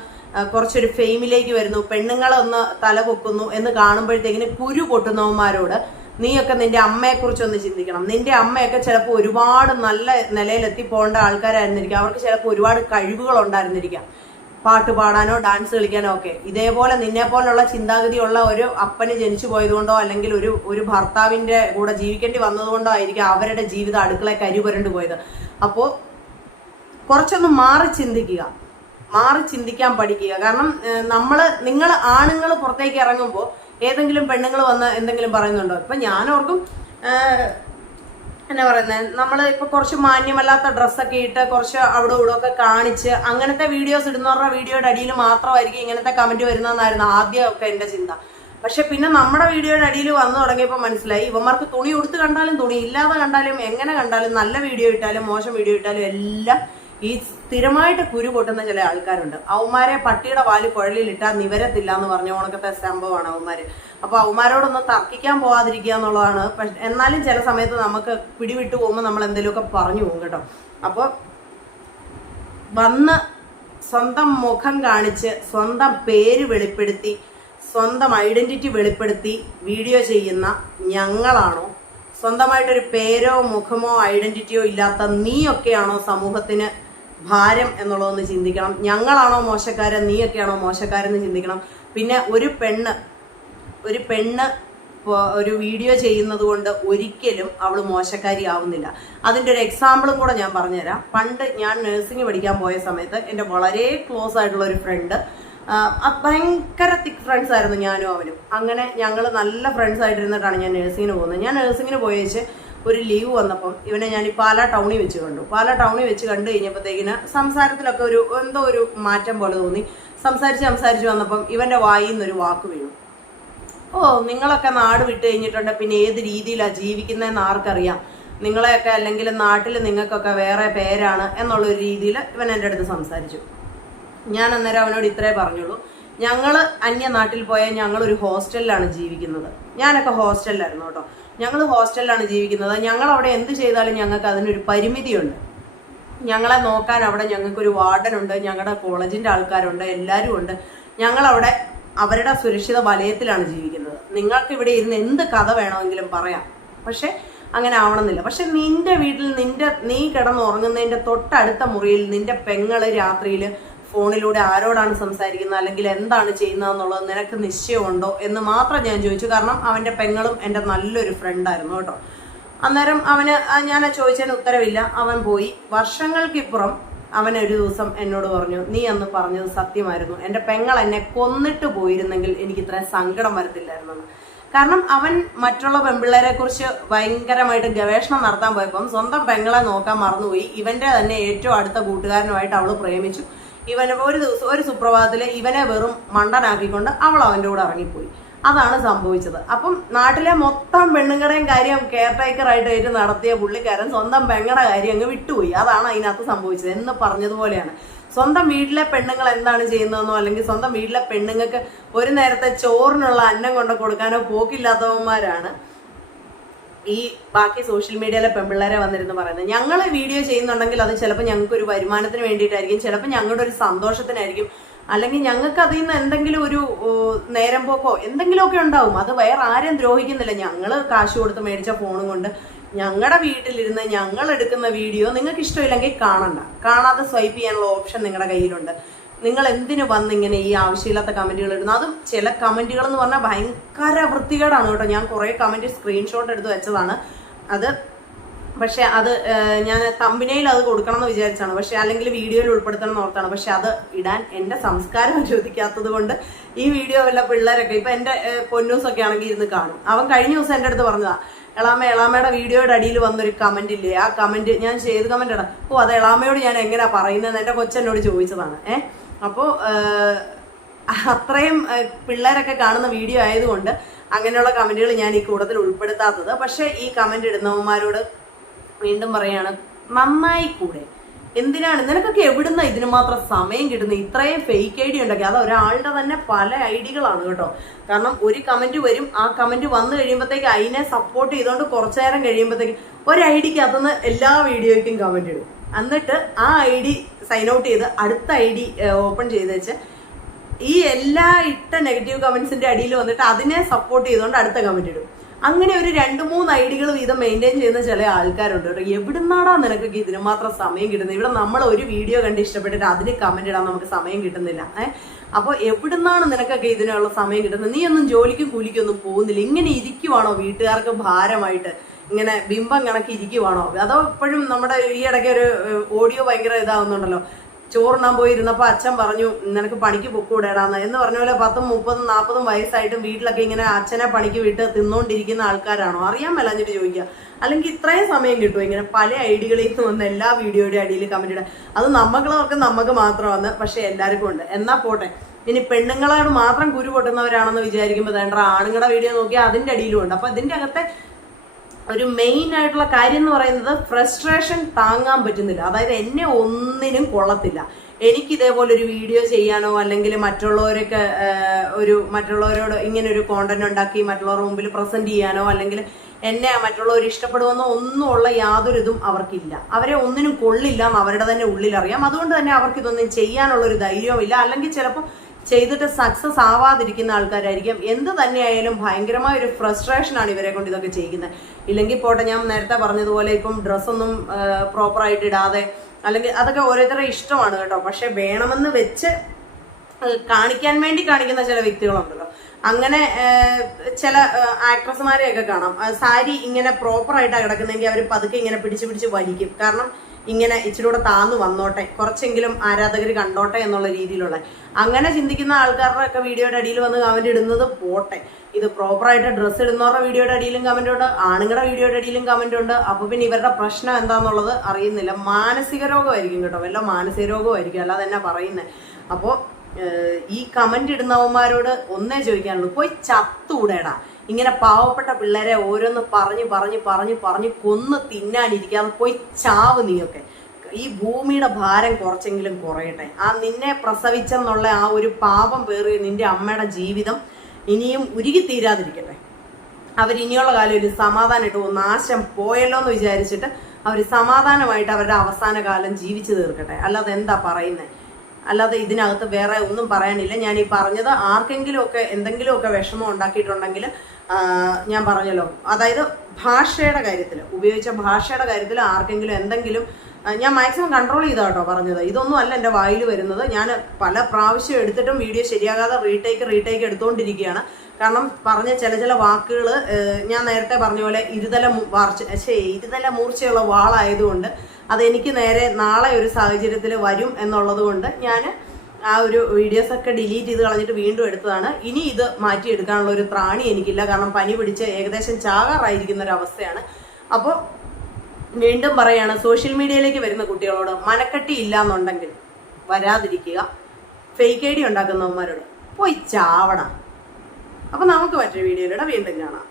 കുറച്ചൊരു ഫെയിമിലേക്ക് വരുന്നു, പെണ്ണുങ്ങളൊന്ന് തലപൊക്കുന്നു എന്ന് കാണുമ്പോഴത്തേക്കിന് കുരു പൊട്ടുന്നവന്മാരോട് നീയൊക്കെ നിന്റെ അമ്മയെക്കുറിച്ചൊന്ന് ചിന്തിക്കണം. നിന്റെ അമ്മയൊക്കെ ചിലപ്പോൾ ഒരുപാട് നല്ല നിലയിലെത്തിപ്പോകേണ്ട ആൾക്കാരായിരുന്നിരിക്കാം. അവർക്ക് ചിലപ്പോൾ ഒരുപാട് കഴിവുകൾ ഉണ്ടായിരുന്നിരിക്കാം, പാട്ട് പാടാനോ ഡാൻസ് കളിക്കാനോ ഒക്കെ. ഇതേപോലെ നിന്നെ പോലുള്ള ചിന്താഗതിയുള്ള ഒരു അപ്പന് ജനിച്ചു പോയതുകൊണ്ടോ അല്ലെങ്കിൽ ഒരു ഭർത്താവിന്റെ കൂടെ ജീവിക്കേണ്ടി വന്നതുകൊണ്ടോ ആയിരിക്കും അവരുടെ ജീവിതം അടുക്കളയെ കരിപുരണ്ടു പോയത്. അപ്പോൾ കുറച്ചൊന്ന് മാറി ചിന്തിക്കാൻ പഠിക്കുക. കാരണം നിങ്ങൾ ആണുങ്ങൾ പുറത്തേക്ക് ഇറങ്ങുമ്പോൾ ഏതെങ്കിലും പെണ്ണുങ്ങൾ വന്ന് എന്തെങ്കിലും പറയുന്നുണ്ടോ? ഇപ്പൊ ഞാനോർക്കും എന്നാ പറയുന്നത്, നമ്മൾ ഇപ്പൊ കുറച്ച് മാന്യമല്ലാത്ത ഡ്രസ്സൊക്കെ ഇട്ട് കുറച്ച് അവിടെ ഇവിടെ ഒക്കെ കാണിച്ച് അങ്ങനത്തെ വീഡിയോസ് ഇടുന്നവരുടെ വീഡിയോയുടെ അടിയിൽ മാത്രമായിരിക്കും ഇങ്ങനത്തെ കമന്റ് വരുന്നതെന്നായിരുന്നു ആദ്യമൊക്കെ എന്റെ ചിന്ത. പക്ഷെ പിന്നെ നമ്മുടെ വീഡിയോയുടെ അടിയിൽ വന്നു തുടങ്ങിയപ്പോൾ മനസ്സിലായി, ഇവന്മാർക്ക് തുണി ഉടുത്ത് കണ്ടാലും തുണി ഇല്ലാതെ കണ്ടാലും എങ്ങനെ കണ്ടാലും നല്ല വീഡിയോ ഇട്ടാലും മോശം വീഡിയോ ഇട്ടാലും എല്ലാം ഈ സ്ഥിരമായിട്ട് കുരു പൊട്ടുന്ന ചില ആൾക്കാരുണ്ട്. അവന്മാരെ പട്ടിയുടെ വാല് കുഴലിലിട്ടാൽ നിവരത്തില്ല എന്ന് പറഞ്ഞ ഉണക്കത്തെ സംഭവമാണ് അവന്മാര്. അപ്പൊ അവന്മാരോടൊന്ന് തർക്കിക്കാൻ പോവാതിരിക്കുക എന്നുള്ളതാണ്. എന്നാലും ചില സമയത്ത് നമുക്ക് പിടിവിട്ടു പോകുമ്പോൾ നമ്മൾ എന്തെങ്കിലുമൊക്കെ പറഞ്ഞു പോകും കേട്ടോ. അപ്പൊ വന്ന് സ്വന്തം മുഖം കാണിച്ച് സ്വന്തം പേര് വെളിപ്പെടുത്തി സ്വന്തം ഐഡന്റിറ്റി വെളിപ്പെടുത്തി വീഡിയോ ചെയ്യുന്ന ഞങ്ങളാണോ, സ്വന്തമായിട്ടൊരു പേരോ മുഖമോ ഐഡന്റിറ്റിയോ ഇല്ലാത്ത നീയൊക്കെയാണോ സമൂഹത്തിന് ഭാരം എന്നുള്ളതൊന്ന് ചിന്തിക്കണം. ഞങ്ങളാണോ മോശക്കാരൻ, നീയൊക്കെയാണോ മോശക്കാരെന്ന് ചിന്തിക്കണം. പിന്നെ ഒരു പെണ്ണ് ഒരു വീഡിയോ ചെയ്യുന്നത് കൊണ്ട് ഒരിക്കലും അവൾ മോശക്കാരി ആവുന്നില്ല. അതിൻ്റെ ഒരു എക്സാമ്പിളും കൂടെ ഞാൻ പറഞ്ഞുതരാം. പണ്ട് ഞാൻ നഴ്സിംഗ് പഠിക്കാൻ പോയ സമയത്ത് എൻ്റെ വളരെ ക്ലോസ് ആയിട്ടുള്ള ഒരു ഫ്രണ്ട്, ഭയങ്കര തിക്ക് ഫ്രണ്ട്സ് ആയിരുന്നു ഞാനും അവനും. അങ്ങനെ ഞങ്ങൾ നല്ല ഫ്രണ്ട്സ് ആയിട്ടിരുന്നിട്ടാണ് ഞാൻ നഴ്സിങ്ങിന് പോകുന്നത്. ഞാൻ നഴ്സിങ്ങിന് പോയേച്ച് ഒരു ലീവ് വന്നപ്പം ഇവനെ ഞാൻ പാലാ ടൗണിൽ വെച്ച് കണ്ടു. പാലാ ടൗണിൽ വെച്ച് കണ്ടു കഴിഞ്ഞപ്പോഴത്തേക്കിന് സംസാരത്തിലൊക്കെ എന്തോ ഒരു മാറ്റം പോലെ തോന്നി. സംസാരിച്ച് വന്നപ്പം ഇവൻ്റെ വായിൽ നിന്നൊരു വാക്ക് വീണു. ഓ, നിങ്ങളൊക്കെ നാട് വിട്ട് കഴിഞ്ഞിട്ടുണ്ട്, പിന്നെ ഏത് രീതിയിലാണ് ജീവിക്കുന്നതെന്ന് ആർക്കറിയാം, നിങ്ങളെയൊക്കെ അല്ലെങ്കിൽ നാട്ടിൽ നിങ്ങൾക്കൊക്കെ വേറെ പേരാണ് എന്നുള്ളൊരു രീതിയിൽ ഇവൻ എൻ്റെ അടുത്ത് സംസാരിച്ചു. ഞാൻ അന്നേരം അവനോട് ഇത്രേ പറഞ്ഞുള്ളൂ, ഞങ്ങൾ അന്യനാട്ടിൽ പോയാൽ ഞങ്ങളൊരു ഹോസ്റ്റലിലാണ് ജീവിക്കുന്നത്. ഞാനൊക്കെ ഹോസ്റ്റലിലായിരുന്നു കേട്ടോ. ഞങ്ങൾ ഹോസ്റ്റലിലാണ് ജീവിക്കുന്നത്. ഞങ്ങൾ അവിടെ എന്ത് ചെയ്താലും ഞങ്ങൾക്ക് അതിനൊരു പരിമിതിയുണ്ട്. ഞങ്ങളെ നോക്കാൻ അവിടെ ഞങ്ങൾക്കൊരു വാർഡനുണ്ട്, ഞങ്ങളുടെ കോളേജിൻ്റെ ആൾക്കാരുണ്ട്, എല്ലാവരും ഉണ്ട്. ഞങ്ങളവിടെ അവരുടെ സുരക്ഷിത വലയത്തിലാണ് ജീവിക്കുന്നത്. നിങ്ങൾക്ക് ഇവിടെ ഇരുന്ന് എന്ത് കഥ വേണമെങ്കിലും പറയാം, പക്ഷെ അങ്ങനെ ആവണമെന്നില്ല. പക്ഷെ നിന്റെ വീട്ടിൽ നീ കിടന്നുറങ്ങുന്നതിൻ്റെ തൊട്ടടുത്ത മുറിയിൽ നിന്റെ പെങ്ങള് രാത്രിയിൽ ഫോണിലൂടെ ആരോടാണ് സംസാരിക്കുന്നത് അല്ലെങ്കിൽ എന്താണ് ചെയ്യുന്നതെന്നുള്ളത് നിനക്ക് നിശ്ചയമുണ്ടോ എന്ന് മാത്രം ഞാൻ ചോദിച്ചു. കാരണം അവൻ്റെ പെങ്ങളും എൻ്റെ നല്ലൊരു ഫ്രണ്ടായിരുന്നു കേട്ടോ. അന്നേരം ഞാൻ ചോദിച്ചതിന് ഉത്തരവില്ല. അവൻ പോയി. വർഷങ്ങൾക്കിപ്പുറം അവൻ ഒരു ദിവസം എന്നോട് പറഞ്ഞു, നീ അന്ന് പറഞ്ഞത് സത്യമായിരുന്നു, എൻ്റെ പെങ്ങൾ എന്നെ കൊന്നിട്ട് പോയിരുന്നെങ്കിൽ എനിക്ക് ഇത്രയും സങ്കടം വരത്തില്ലായിരുന്നു. കാരണം അവൻ മറ്റുള്ള പെൺപിള്ളേരെ കുറിച്ച് ഭയങ്കരമായിട്ട് ഗവേഷണം നടത്താൻ പോയപ്പം സ്വന്തം പെങ്ങളെ നോക്കാൻ മറന്നുപോയി. ഇവന്റെ തന്നെ ഏറ്റവും അടുത്ത കൂട്ടുകാരനുമായിട്ട് അവള് പ്രേമിച്ചു. ഇവന് ഒരു ദിവസം ഒരു സുപ്രഭാതത്തില് ഇവനെ വെറും മണ്ടനാക്കിക്കൊണ്ട് അവൾ അവൻ്റെ കൂടെ ഇറങ്ങിപ്പോയി. അതാണ് സംഭവിച്ചത്. അപ്പം നാട്ടിലെ മൊത്തം പെണ്ണുങ്ങളുടെയും കാര്യം കെയർ ടേക്കറായിട്ട് നടത്തിയ പുള്ളിക്കാരൻ സ്വന്തം പെങ്ങളുടെ കാര്യം അങ്ങ് വിട്ടുപോയി. അതാണ് അതിനകത്ത് സംഭവിച്ചത് എന്ന് പറഞ്ഞതുപോലെയാണ്. സ്വന്തം വീട്ടിലെ പെണ്ണുങ്ങൾ എന്താണ് ചെയ്യുന്നതെന്നോ അല്ലെങ്കിൽ സ്വന്തം വീട്ടിലെ പെണ്ണുങ്ങൾക്ക് ഒരു നേരത്തെ ചോറിനുള്ള അന്നം കൊണ്ട് കൊടുക്കാനോ പോക്കില്ലാത്തവന്മാരാണ് ഈ ബാക്കി സോഷ്യൽ മീഡിയയിലെ പെൺപിള്ളേരെ വന്നിരുന്ന് പറയുന്നത്. ഞങ്ങൾ വീഡിയോ ചെയ്യുന്നുണ്ടെങ്കിൽ അത് ചിലപ്പോൾ ഞങ്ങൾക്ക് ഒരു വരുമാനത്തിന് വേണ്ടിയിട്ടായിരിക്കും, ചിലപ്പോൾ ഞങ്ങളുടെ ഒരു സന്തോഷത്തിനായിരിക്കും, അല്ലെങ്കിൽ ഞങ്ങൾക്ക് അതിൽ നിന്ന് എന്തെങ്കിലും ഒരു നേരം പോക്കോ എന്തെങ്കിലുമൊക്കെ ഉണ്ടാവും. അത് വേറെ ആരെയും ദ്രോഹിക്കുന്നില്ല. ഞങ്ങൾ കാശ് കൊടുത്ത് മേടിച്ച ഫോണും കൊണ്ട് ഞങ്ങളുടെ വീട്ടിലിരുന്ന് ഞങ്ങൾ എടുക്കുന്ന വീഡിയോ നിങ്ങൾക്ക് ഇഷ്ടമില്ലെങ്കിൽ കാണാതെ സ്വൈപ്പ് ചെയ്യാനുള്ള ഓപ്ഷൻ നിങ്ങളുടെ കയ്യിലുണ്ട്. നിങ്ങൾ എന്തിനു വന്നിങ്ങനെ ഈ ആവശ്യമില്ലാത്ത കമന്റുകൾ ഇടുന്നു? അതും ചില കമന്റുകൾ എന്ന് പറഞ്ഞാൽ ഭയങ്കര വൃത്തികേടാണ് കേട്ടോ. ഞാൻ കുറെ കമന്റ് സ്ക്രീൻഷോട്ട് എടുത്ത് വെച്ചതാണ്. പക്ഷെ അത് ഞാൻ തമ്പിനയിൽ അത് കൊടുക്കണം എന്ന് വിചാരിച്ചാണ്, പക്ഷെ അല്ലെങ്കിൽ വീഡിയോയിൽ ഉൾപ്പെടുത്തണം എന്ന് ഓർത്താണ്. പക്ഷെ അത് ഇടാൻ എൻ്റെ സംസ്കാരം അനുവദിക്കാത്തത് കൊണ്ട് ഈ വീഡിയോ വല്ല പിള്ളേരൊക്കെ ഇപ്പൊ എൻ്റെ പൊന്നൂസൊക്കെ ആണെങ്കിൽ ഇരുന്ന് കാണും. അവൻ കഴിഞ്ഞ ദിവസം എൻ്റെ അടുത്ത് പറഞ്ഞതാ, എളാമയുടെ വീഡിയോയുടെ അടിയിൽ വന്നൊരു കമന്റ് ഇല്ലേ, ആ കമന്റ് ഞാൻ ചെയ്ത് കമന്റ് ഇടാം. ഓ, അത് എളാമയോട് ഞാൻ എങ്ങനെയാ പറയുന്നത് എൻ്റെ കൊച്ചെന്നോട് ചോദിച്ചതാണ്. അപ്പോൾ അത്രയും പിള്ളേരൊക്കെ കാണുന്ന വീഡിയോ ആയതുകൊണ്ട് അങ്ങനെയുള്ള കമന്റുകൾ ഞാൻ ഈ കൂട്ടത്തിൽ ഉൾപ്പെടുത്താത്തത്. പക്ഷെ ഈ കമന്റ് ഇടുന്നവന്മാരോട് വീണ്ടും പറയാണ്, നന്നായി കൂടെ. എന്തിനാണ് നിനക്കൊക്കെ എവിടുന്ന ഇതിന് മാത്രം സമയം കിട്ടുന്നത്? ഇത്രയും ഫേക്ക് ഐ ഡി ഉണ്ടാക്കി. അത് ഒരാളുടെ തന്നെ പല ഐഡികളാണ് കേട്ടോ. കാരണം ഒരു കമന്റ് വരും, ആ കമന്റ് വന്നു കഴിയുമ്പോഴത്തേക്ക് അതിനെ സപ്പോർട്ട് ചെയ്തുകൊണ്ട് കുറച്ചു നേരം കഴിയുമ്പോഴത്തേക്ക് ഒരു ഐഡിക്ക് അതൊന്ന് എല്ലാ വീഡിയോയ്ക്കും കമന്റ് ഇടും. എന്നിട്ട് ആ ഐ ഡി സൈൻ ഔട്ട് ചെയ്ത് അടുത്ത ഐ ഡി ഓപ്പൺ ചെയ്ത് വെച്ച് ഈ എല്ലാ ഇട്ട നെഗറ്റീവ് കമന്റ്സിന്റെ അടിയിൽ വന്നിട്ട് അതിനെ സപ്പോർട്ട് ചെയ്തുകൊണ്ട് അടുത്ത കമന്റ് ഇടും. അങ്ങനെ ഒരു 2-3 ഐഡികൾ വീതം മെയിൻറ്റെയിൻ ചെയ്യുന്ന ചില ആൾക്കാരുണ്ട് കേട്ടോ. എവിടുന്നാടാ നിനക്കൊക്കെ ഇതിന് മാത്രം സമയം കിട്ടുന്നത്? ഇവിടെ നമ്മൾ ഒരു വീഡിയോ കണ്ട് ഇഷ്ടപ്പെട്ടിട്ട് അതിന് കമന്റ് ഇടാൻ നമുക്ക് സമയം കിട്ടുന്നില്ല. അപ്പോൾ എവിടുന്നാണ് നിനക്കൊക്കെ ഇതിനുള്ള സമയം കിട്ടുന്നത്? നീ ഒന്നും ജോലിക്കും കൂലിക്കും ഒന്നും പോകുന്നില്ല, ഇങ്ങനെ ഇരിക്കുവാണോ വീട്ടുകാർക്ക് ഭാരമായിട്ട്? ഇങ്ങനെ ബിംബം കണക്ക് ഇരിക്കുവാണോ? അതോ ഇപ്പോഴും നമ്മുടെ ഈ ഇടയ്ക്ക് ഒരു ഓഡിയോ ഭയങ്കര ഇതാവുന്നുണ്ടല്ലോ, ചോറുണ്ണാൻ പോയിരുന്നപ്പോൾ അച്ഛൻ പറഞ്ഞു നിനക്ക് പണിക്ക് പൊക്കൂടേടാന്ന് എന്ന് പറഞ്ഞ പോലെ 10, 30, 40 വയസ്സായിട്ടും വീട്ടിലൊക്കെ ഇങ്ങനെ അച്ഛനെ പണിക്ക് വിട്ട് തിന്നുകൊണ്ടിരിക്കുന്ന ആൾക്കാരാണോ? അറിയാൻ മേലാഞ്ഞിട്ട് ചോദിക്കുക. അല്ലെങ്കിൽ ഇത്രയും സമയം കിട്ടുമോ ഇങ്ങനെ പല ഐഡികളിൽ നിന്ന് വന്ന് എല്ലാ വീഡിയോയുടെ അടിയിൽ കമന്റ് ഇടാൻ? അത് നമുക്ക് മാത്രമാണ്, പക്ഷെ എല്ലാവർക്കും ഉണ്ട്. എന്നാ പോട്ടെ. ഇനി പെണ്ണുങ്ങളോട് മാത്രം കുരു പൊട്ടുന്നവരാണെന്ന് വിചാരിക്കുമ്പോൾ വേണ്ട ആണുങ്ങളുടെ വീഡിയോ നോക്കിയാൽ അതിന്റെ അടിയിലും ഉണ്ട്. അപ്പൊ ഇതിന്റെ അകത്തെ ഒരു മെയിൻ ആയിട്ടുള്ള കാര്യം എന്ന് പറയുന്നത് ഫ്രസ്ട്രേഷൻ താങ്ങാൻ പറ്റുന്നില്ല. അതായത് എന്നെ ഒന്നിനും കൊള്ളത്തില്ല, എനിക്ക് ഇതേപോലെ ഒരു വീഡിയോ ചെയ്യാനോ അല്ലെങ്കിൽ മറ്റുള്ളവരൊക്കെ മറ്റുള്ളവരോട് ഇങ്ങനെ ഒരു കോണ്ടന്റ് ഉണ്ടാക്കി മറ്റുള്ളവരുടെ മുമ്പിൽ പ്രസന്റ് ചെയ്യാനോ അല്ലെങ്കിൽ എന്നെ മറ്റുള്ളവർ ഇഷ്ടപ്പെടുമെന്നോ ഒന്നുമുള്ള യാതൊരു ഇതും അവർക്കില്ല. അവരെ ഒന്നിനും കൊള്ളില്ല എന്ന് അവരുടെ തന്നെ ഉള്ളിലറിയാം. അതുകൊണ്ട് തന്നെ അവർക്ക് ഇതൊന്നും ചെയ്യാനുള്ള ഒരു ധൈര്യവും ഇല്ല. അല്ലെങ്കിൽ ചിലപ്പോൾ ചെയ്തിട്ട് സക്സസ് ആവാതിരിക്കുന്ന ആൾക്കാരായിരിക്കും. എന്ത് തന്നെയായാലും ഭയങ്കരമായ ഒരു ഫ്രസ്ട്രേഷനാണ് ഇവരെ കൊണ്ട് ഇതൊക്കെ ചെയ്യുന്നത്. ഇല്ലെങ്കിൽ പോട്ടെ, ഞാൻ നേരത്തെ പറഞ്ഞതുപോലെ ഇപ്പം ഡ്രസ്സൊന്നും പ്രോപ്പറായിട്ട് ഇടാതെ, അല്ലെങ്കിൽ അതൊക്കെ ഓരോരുത്തരുടെ ഇഷ്ടമാണ് കേട്ടോ. പക്ഷെ വേണമെന്ന് വെച്ച് കാണിക്കാൻ വേണ്ടി കാണിക്കുന്ന ചില വ്യക്തികളുണ്ടല്ലോ. അങ്ങനെ ചില ആക്ട്രസ്മാരെയൊക്കെ കാണാം, സാരി ഇങ്ങനെ പ്രോപ്പറായിട്ടാണ് കിടക്കുന്നെങ്കിൽ അവർ പതുക്കെ ഇങ്ങനെ പിടിച്ച് വലിക്കും. കാരണം ഇങ്ങനെ ഇച്ചിരി കൂടെ താന്നു വന്നോട്ടെ, കുറച്ചെങ്കിലും ആരാധകർ കണ്ടോട്ടെ എന്നുള്ള രീതിയിലുള്ള അങ്ങനെ ചിന്തിക്കുന്ന ആൾക്കാരുടെ ഒക്കെ വീഡിയോയുടെ അടിയിൽ വന്ന് കമന്റ് ഇടുന്നത് പോട്ടെ. ഇത് പ്രോപ്പറായിട്ട് ഡ്രസ്സ് ഇടുന്നവരുടെ വീഡിയോയുടെ അടിയിലും കമന്റ് ഉണ്ട്, ആണുങ്ങളുടെ വീഡിയോയുടെ അടിയിലും കമന്റ് ഉണ്ട്. അപ്പൊ പിന്നെ ഇവരുടെ പ്രശ്നം എന്താന്നുള്ളത് അറിയുന്നില്ല. മാനസിക രോഗമായിരിക്കും കേട്ടോ, വല്ല മാനസിക രോഗമായിരിക്കും, അല്ലാതെ തന്നെ പറയുന്നത്. അപ്പോൾ ഈ കമന്റ് ഇടുന്നവന്മാരോട് ഒന്നേ ചോദിക്കാനുള്ളൂ, പോയി ചത്തൂടേടാ. ഇങ്ങനെ പാവപ്പെട്ട പിള്ളേരെ ഓരോന്ന് പറഞ്ഞ് കൊന്ന് തിന്നാനിരിക്കാതെ പോയി ചാവ് നീയൊക്കെ. ഈ ഭൂമിയുടെ ഭാരം കുറച്ചെങ്കിലും കുറയട്ടെ. ആ നിന്നെ പ്രസവിച്ചെന്നുള്ള ആ ഒരു പാപം പേറിയ നിന്റെ അമ്മയുടെ ജീവിതം ഇനിയും ഉരുകി തീരാതിരിക്കട്ടെ. അവരിനിയുള്ള കാലം ഒരു സമാധാനമായിട്ട് നാശം പോയല്ലോ എന്ന് വിചാരിച്ചിട്ട് അവർ സമാധാനമായിട്ട് അവരുടെ അവസാന കാലം ജീവിച്ചു തീർക്കട്ടെ. അല്ലാതെ എന്താ പറയുന്നത്? അല്ലാതെ ഇതിനകത്ത് വേറെ ഒന്നും പറയാനില്ല. ഞാൻ ഈ പറഞ്ഞത് ആർക്കെങ്കിലുമൊക്കെ എന്തെങ്കിലുമൊക്കെ വിഷമം ഉണ്ടാക്കിയിട്ടുണ്ടെങ്കിൽ ഞാൻ പറഞ്ഞല്ലോ, അതായത് ഭാഷയുടെ കാര്യത്തിൽ, ഉപയോഗിച്ച ഭാഷയുടെ കാര്യത്തിൽ ആർക്കെങ്കിലും എന്തെങ്കിലും, ഞാൻ മാക്സിമം കൺട്രോൾ ചെയ്താ കേട്ടോ പറഞ്ഞത്. ഇതൊന്നും അല്ല എൻ്റെ വായിൽ വരുന്നത്. ഞാൻ പല പ്രാവശ്യം എടുത്തിട്ടും വീഡിയോ ശരിയാകാതെ റീടേക്ക് എടുത്തുകൊണ്ടിരിക്കുകയാണ്. കാരണം പറഞ്ഞ ചില വാക്കുകൾ ഞാൻ നേരത്തെ പറഞ്ഞ പോലെ ഇരുതല മൂർച്ചയുള്ള വാളായതുകൊണ്ട് അതെനിക്ക് നേരെ നാളെ ഒരു സാഹചര്യത്തിൽ വരും എന്നുള്ളത് കൊണ്ട് ഞാൻ ആ ഒരു വീഡിയോസൊക്കെ ഡിലീറ്റ് ചെയ്ത് കളഞ്ഞിട്ട് വീണ്ടും എടുത്തതാണ്. ഇനി ഇത് മാറ്റിയെടുക്കാനുള്ള ഒരു ത്രാണി എനിക്കില്ല. കാരണം പനി പിടിച്ച് ഏകദേശം ചാകാറായിരിക്കുന്ന ഒരു അവസ്ഥയാണ്. അപ്പോൾ വീണ്ടും പറയാണ്, സോഷ്യൽ മീഡിയയിലേക്ക് വരുന്ന കുട്ടികളോട് മനക്കെട്ടി ഇല്ല എന്നുണ്ടെങ്കിൽ വരാതിരിക്കുക. ഫേക്ക് ഐഡി ഉണ്ടാക്കുന്നവന്മാരോട് പോയി ചാവണം. അപ്പൊ നമുക്ക് മറ്റൊരു വീഡിയോയിലൂടെ വീണ്ടും കാണാം.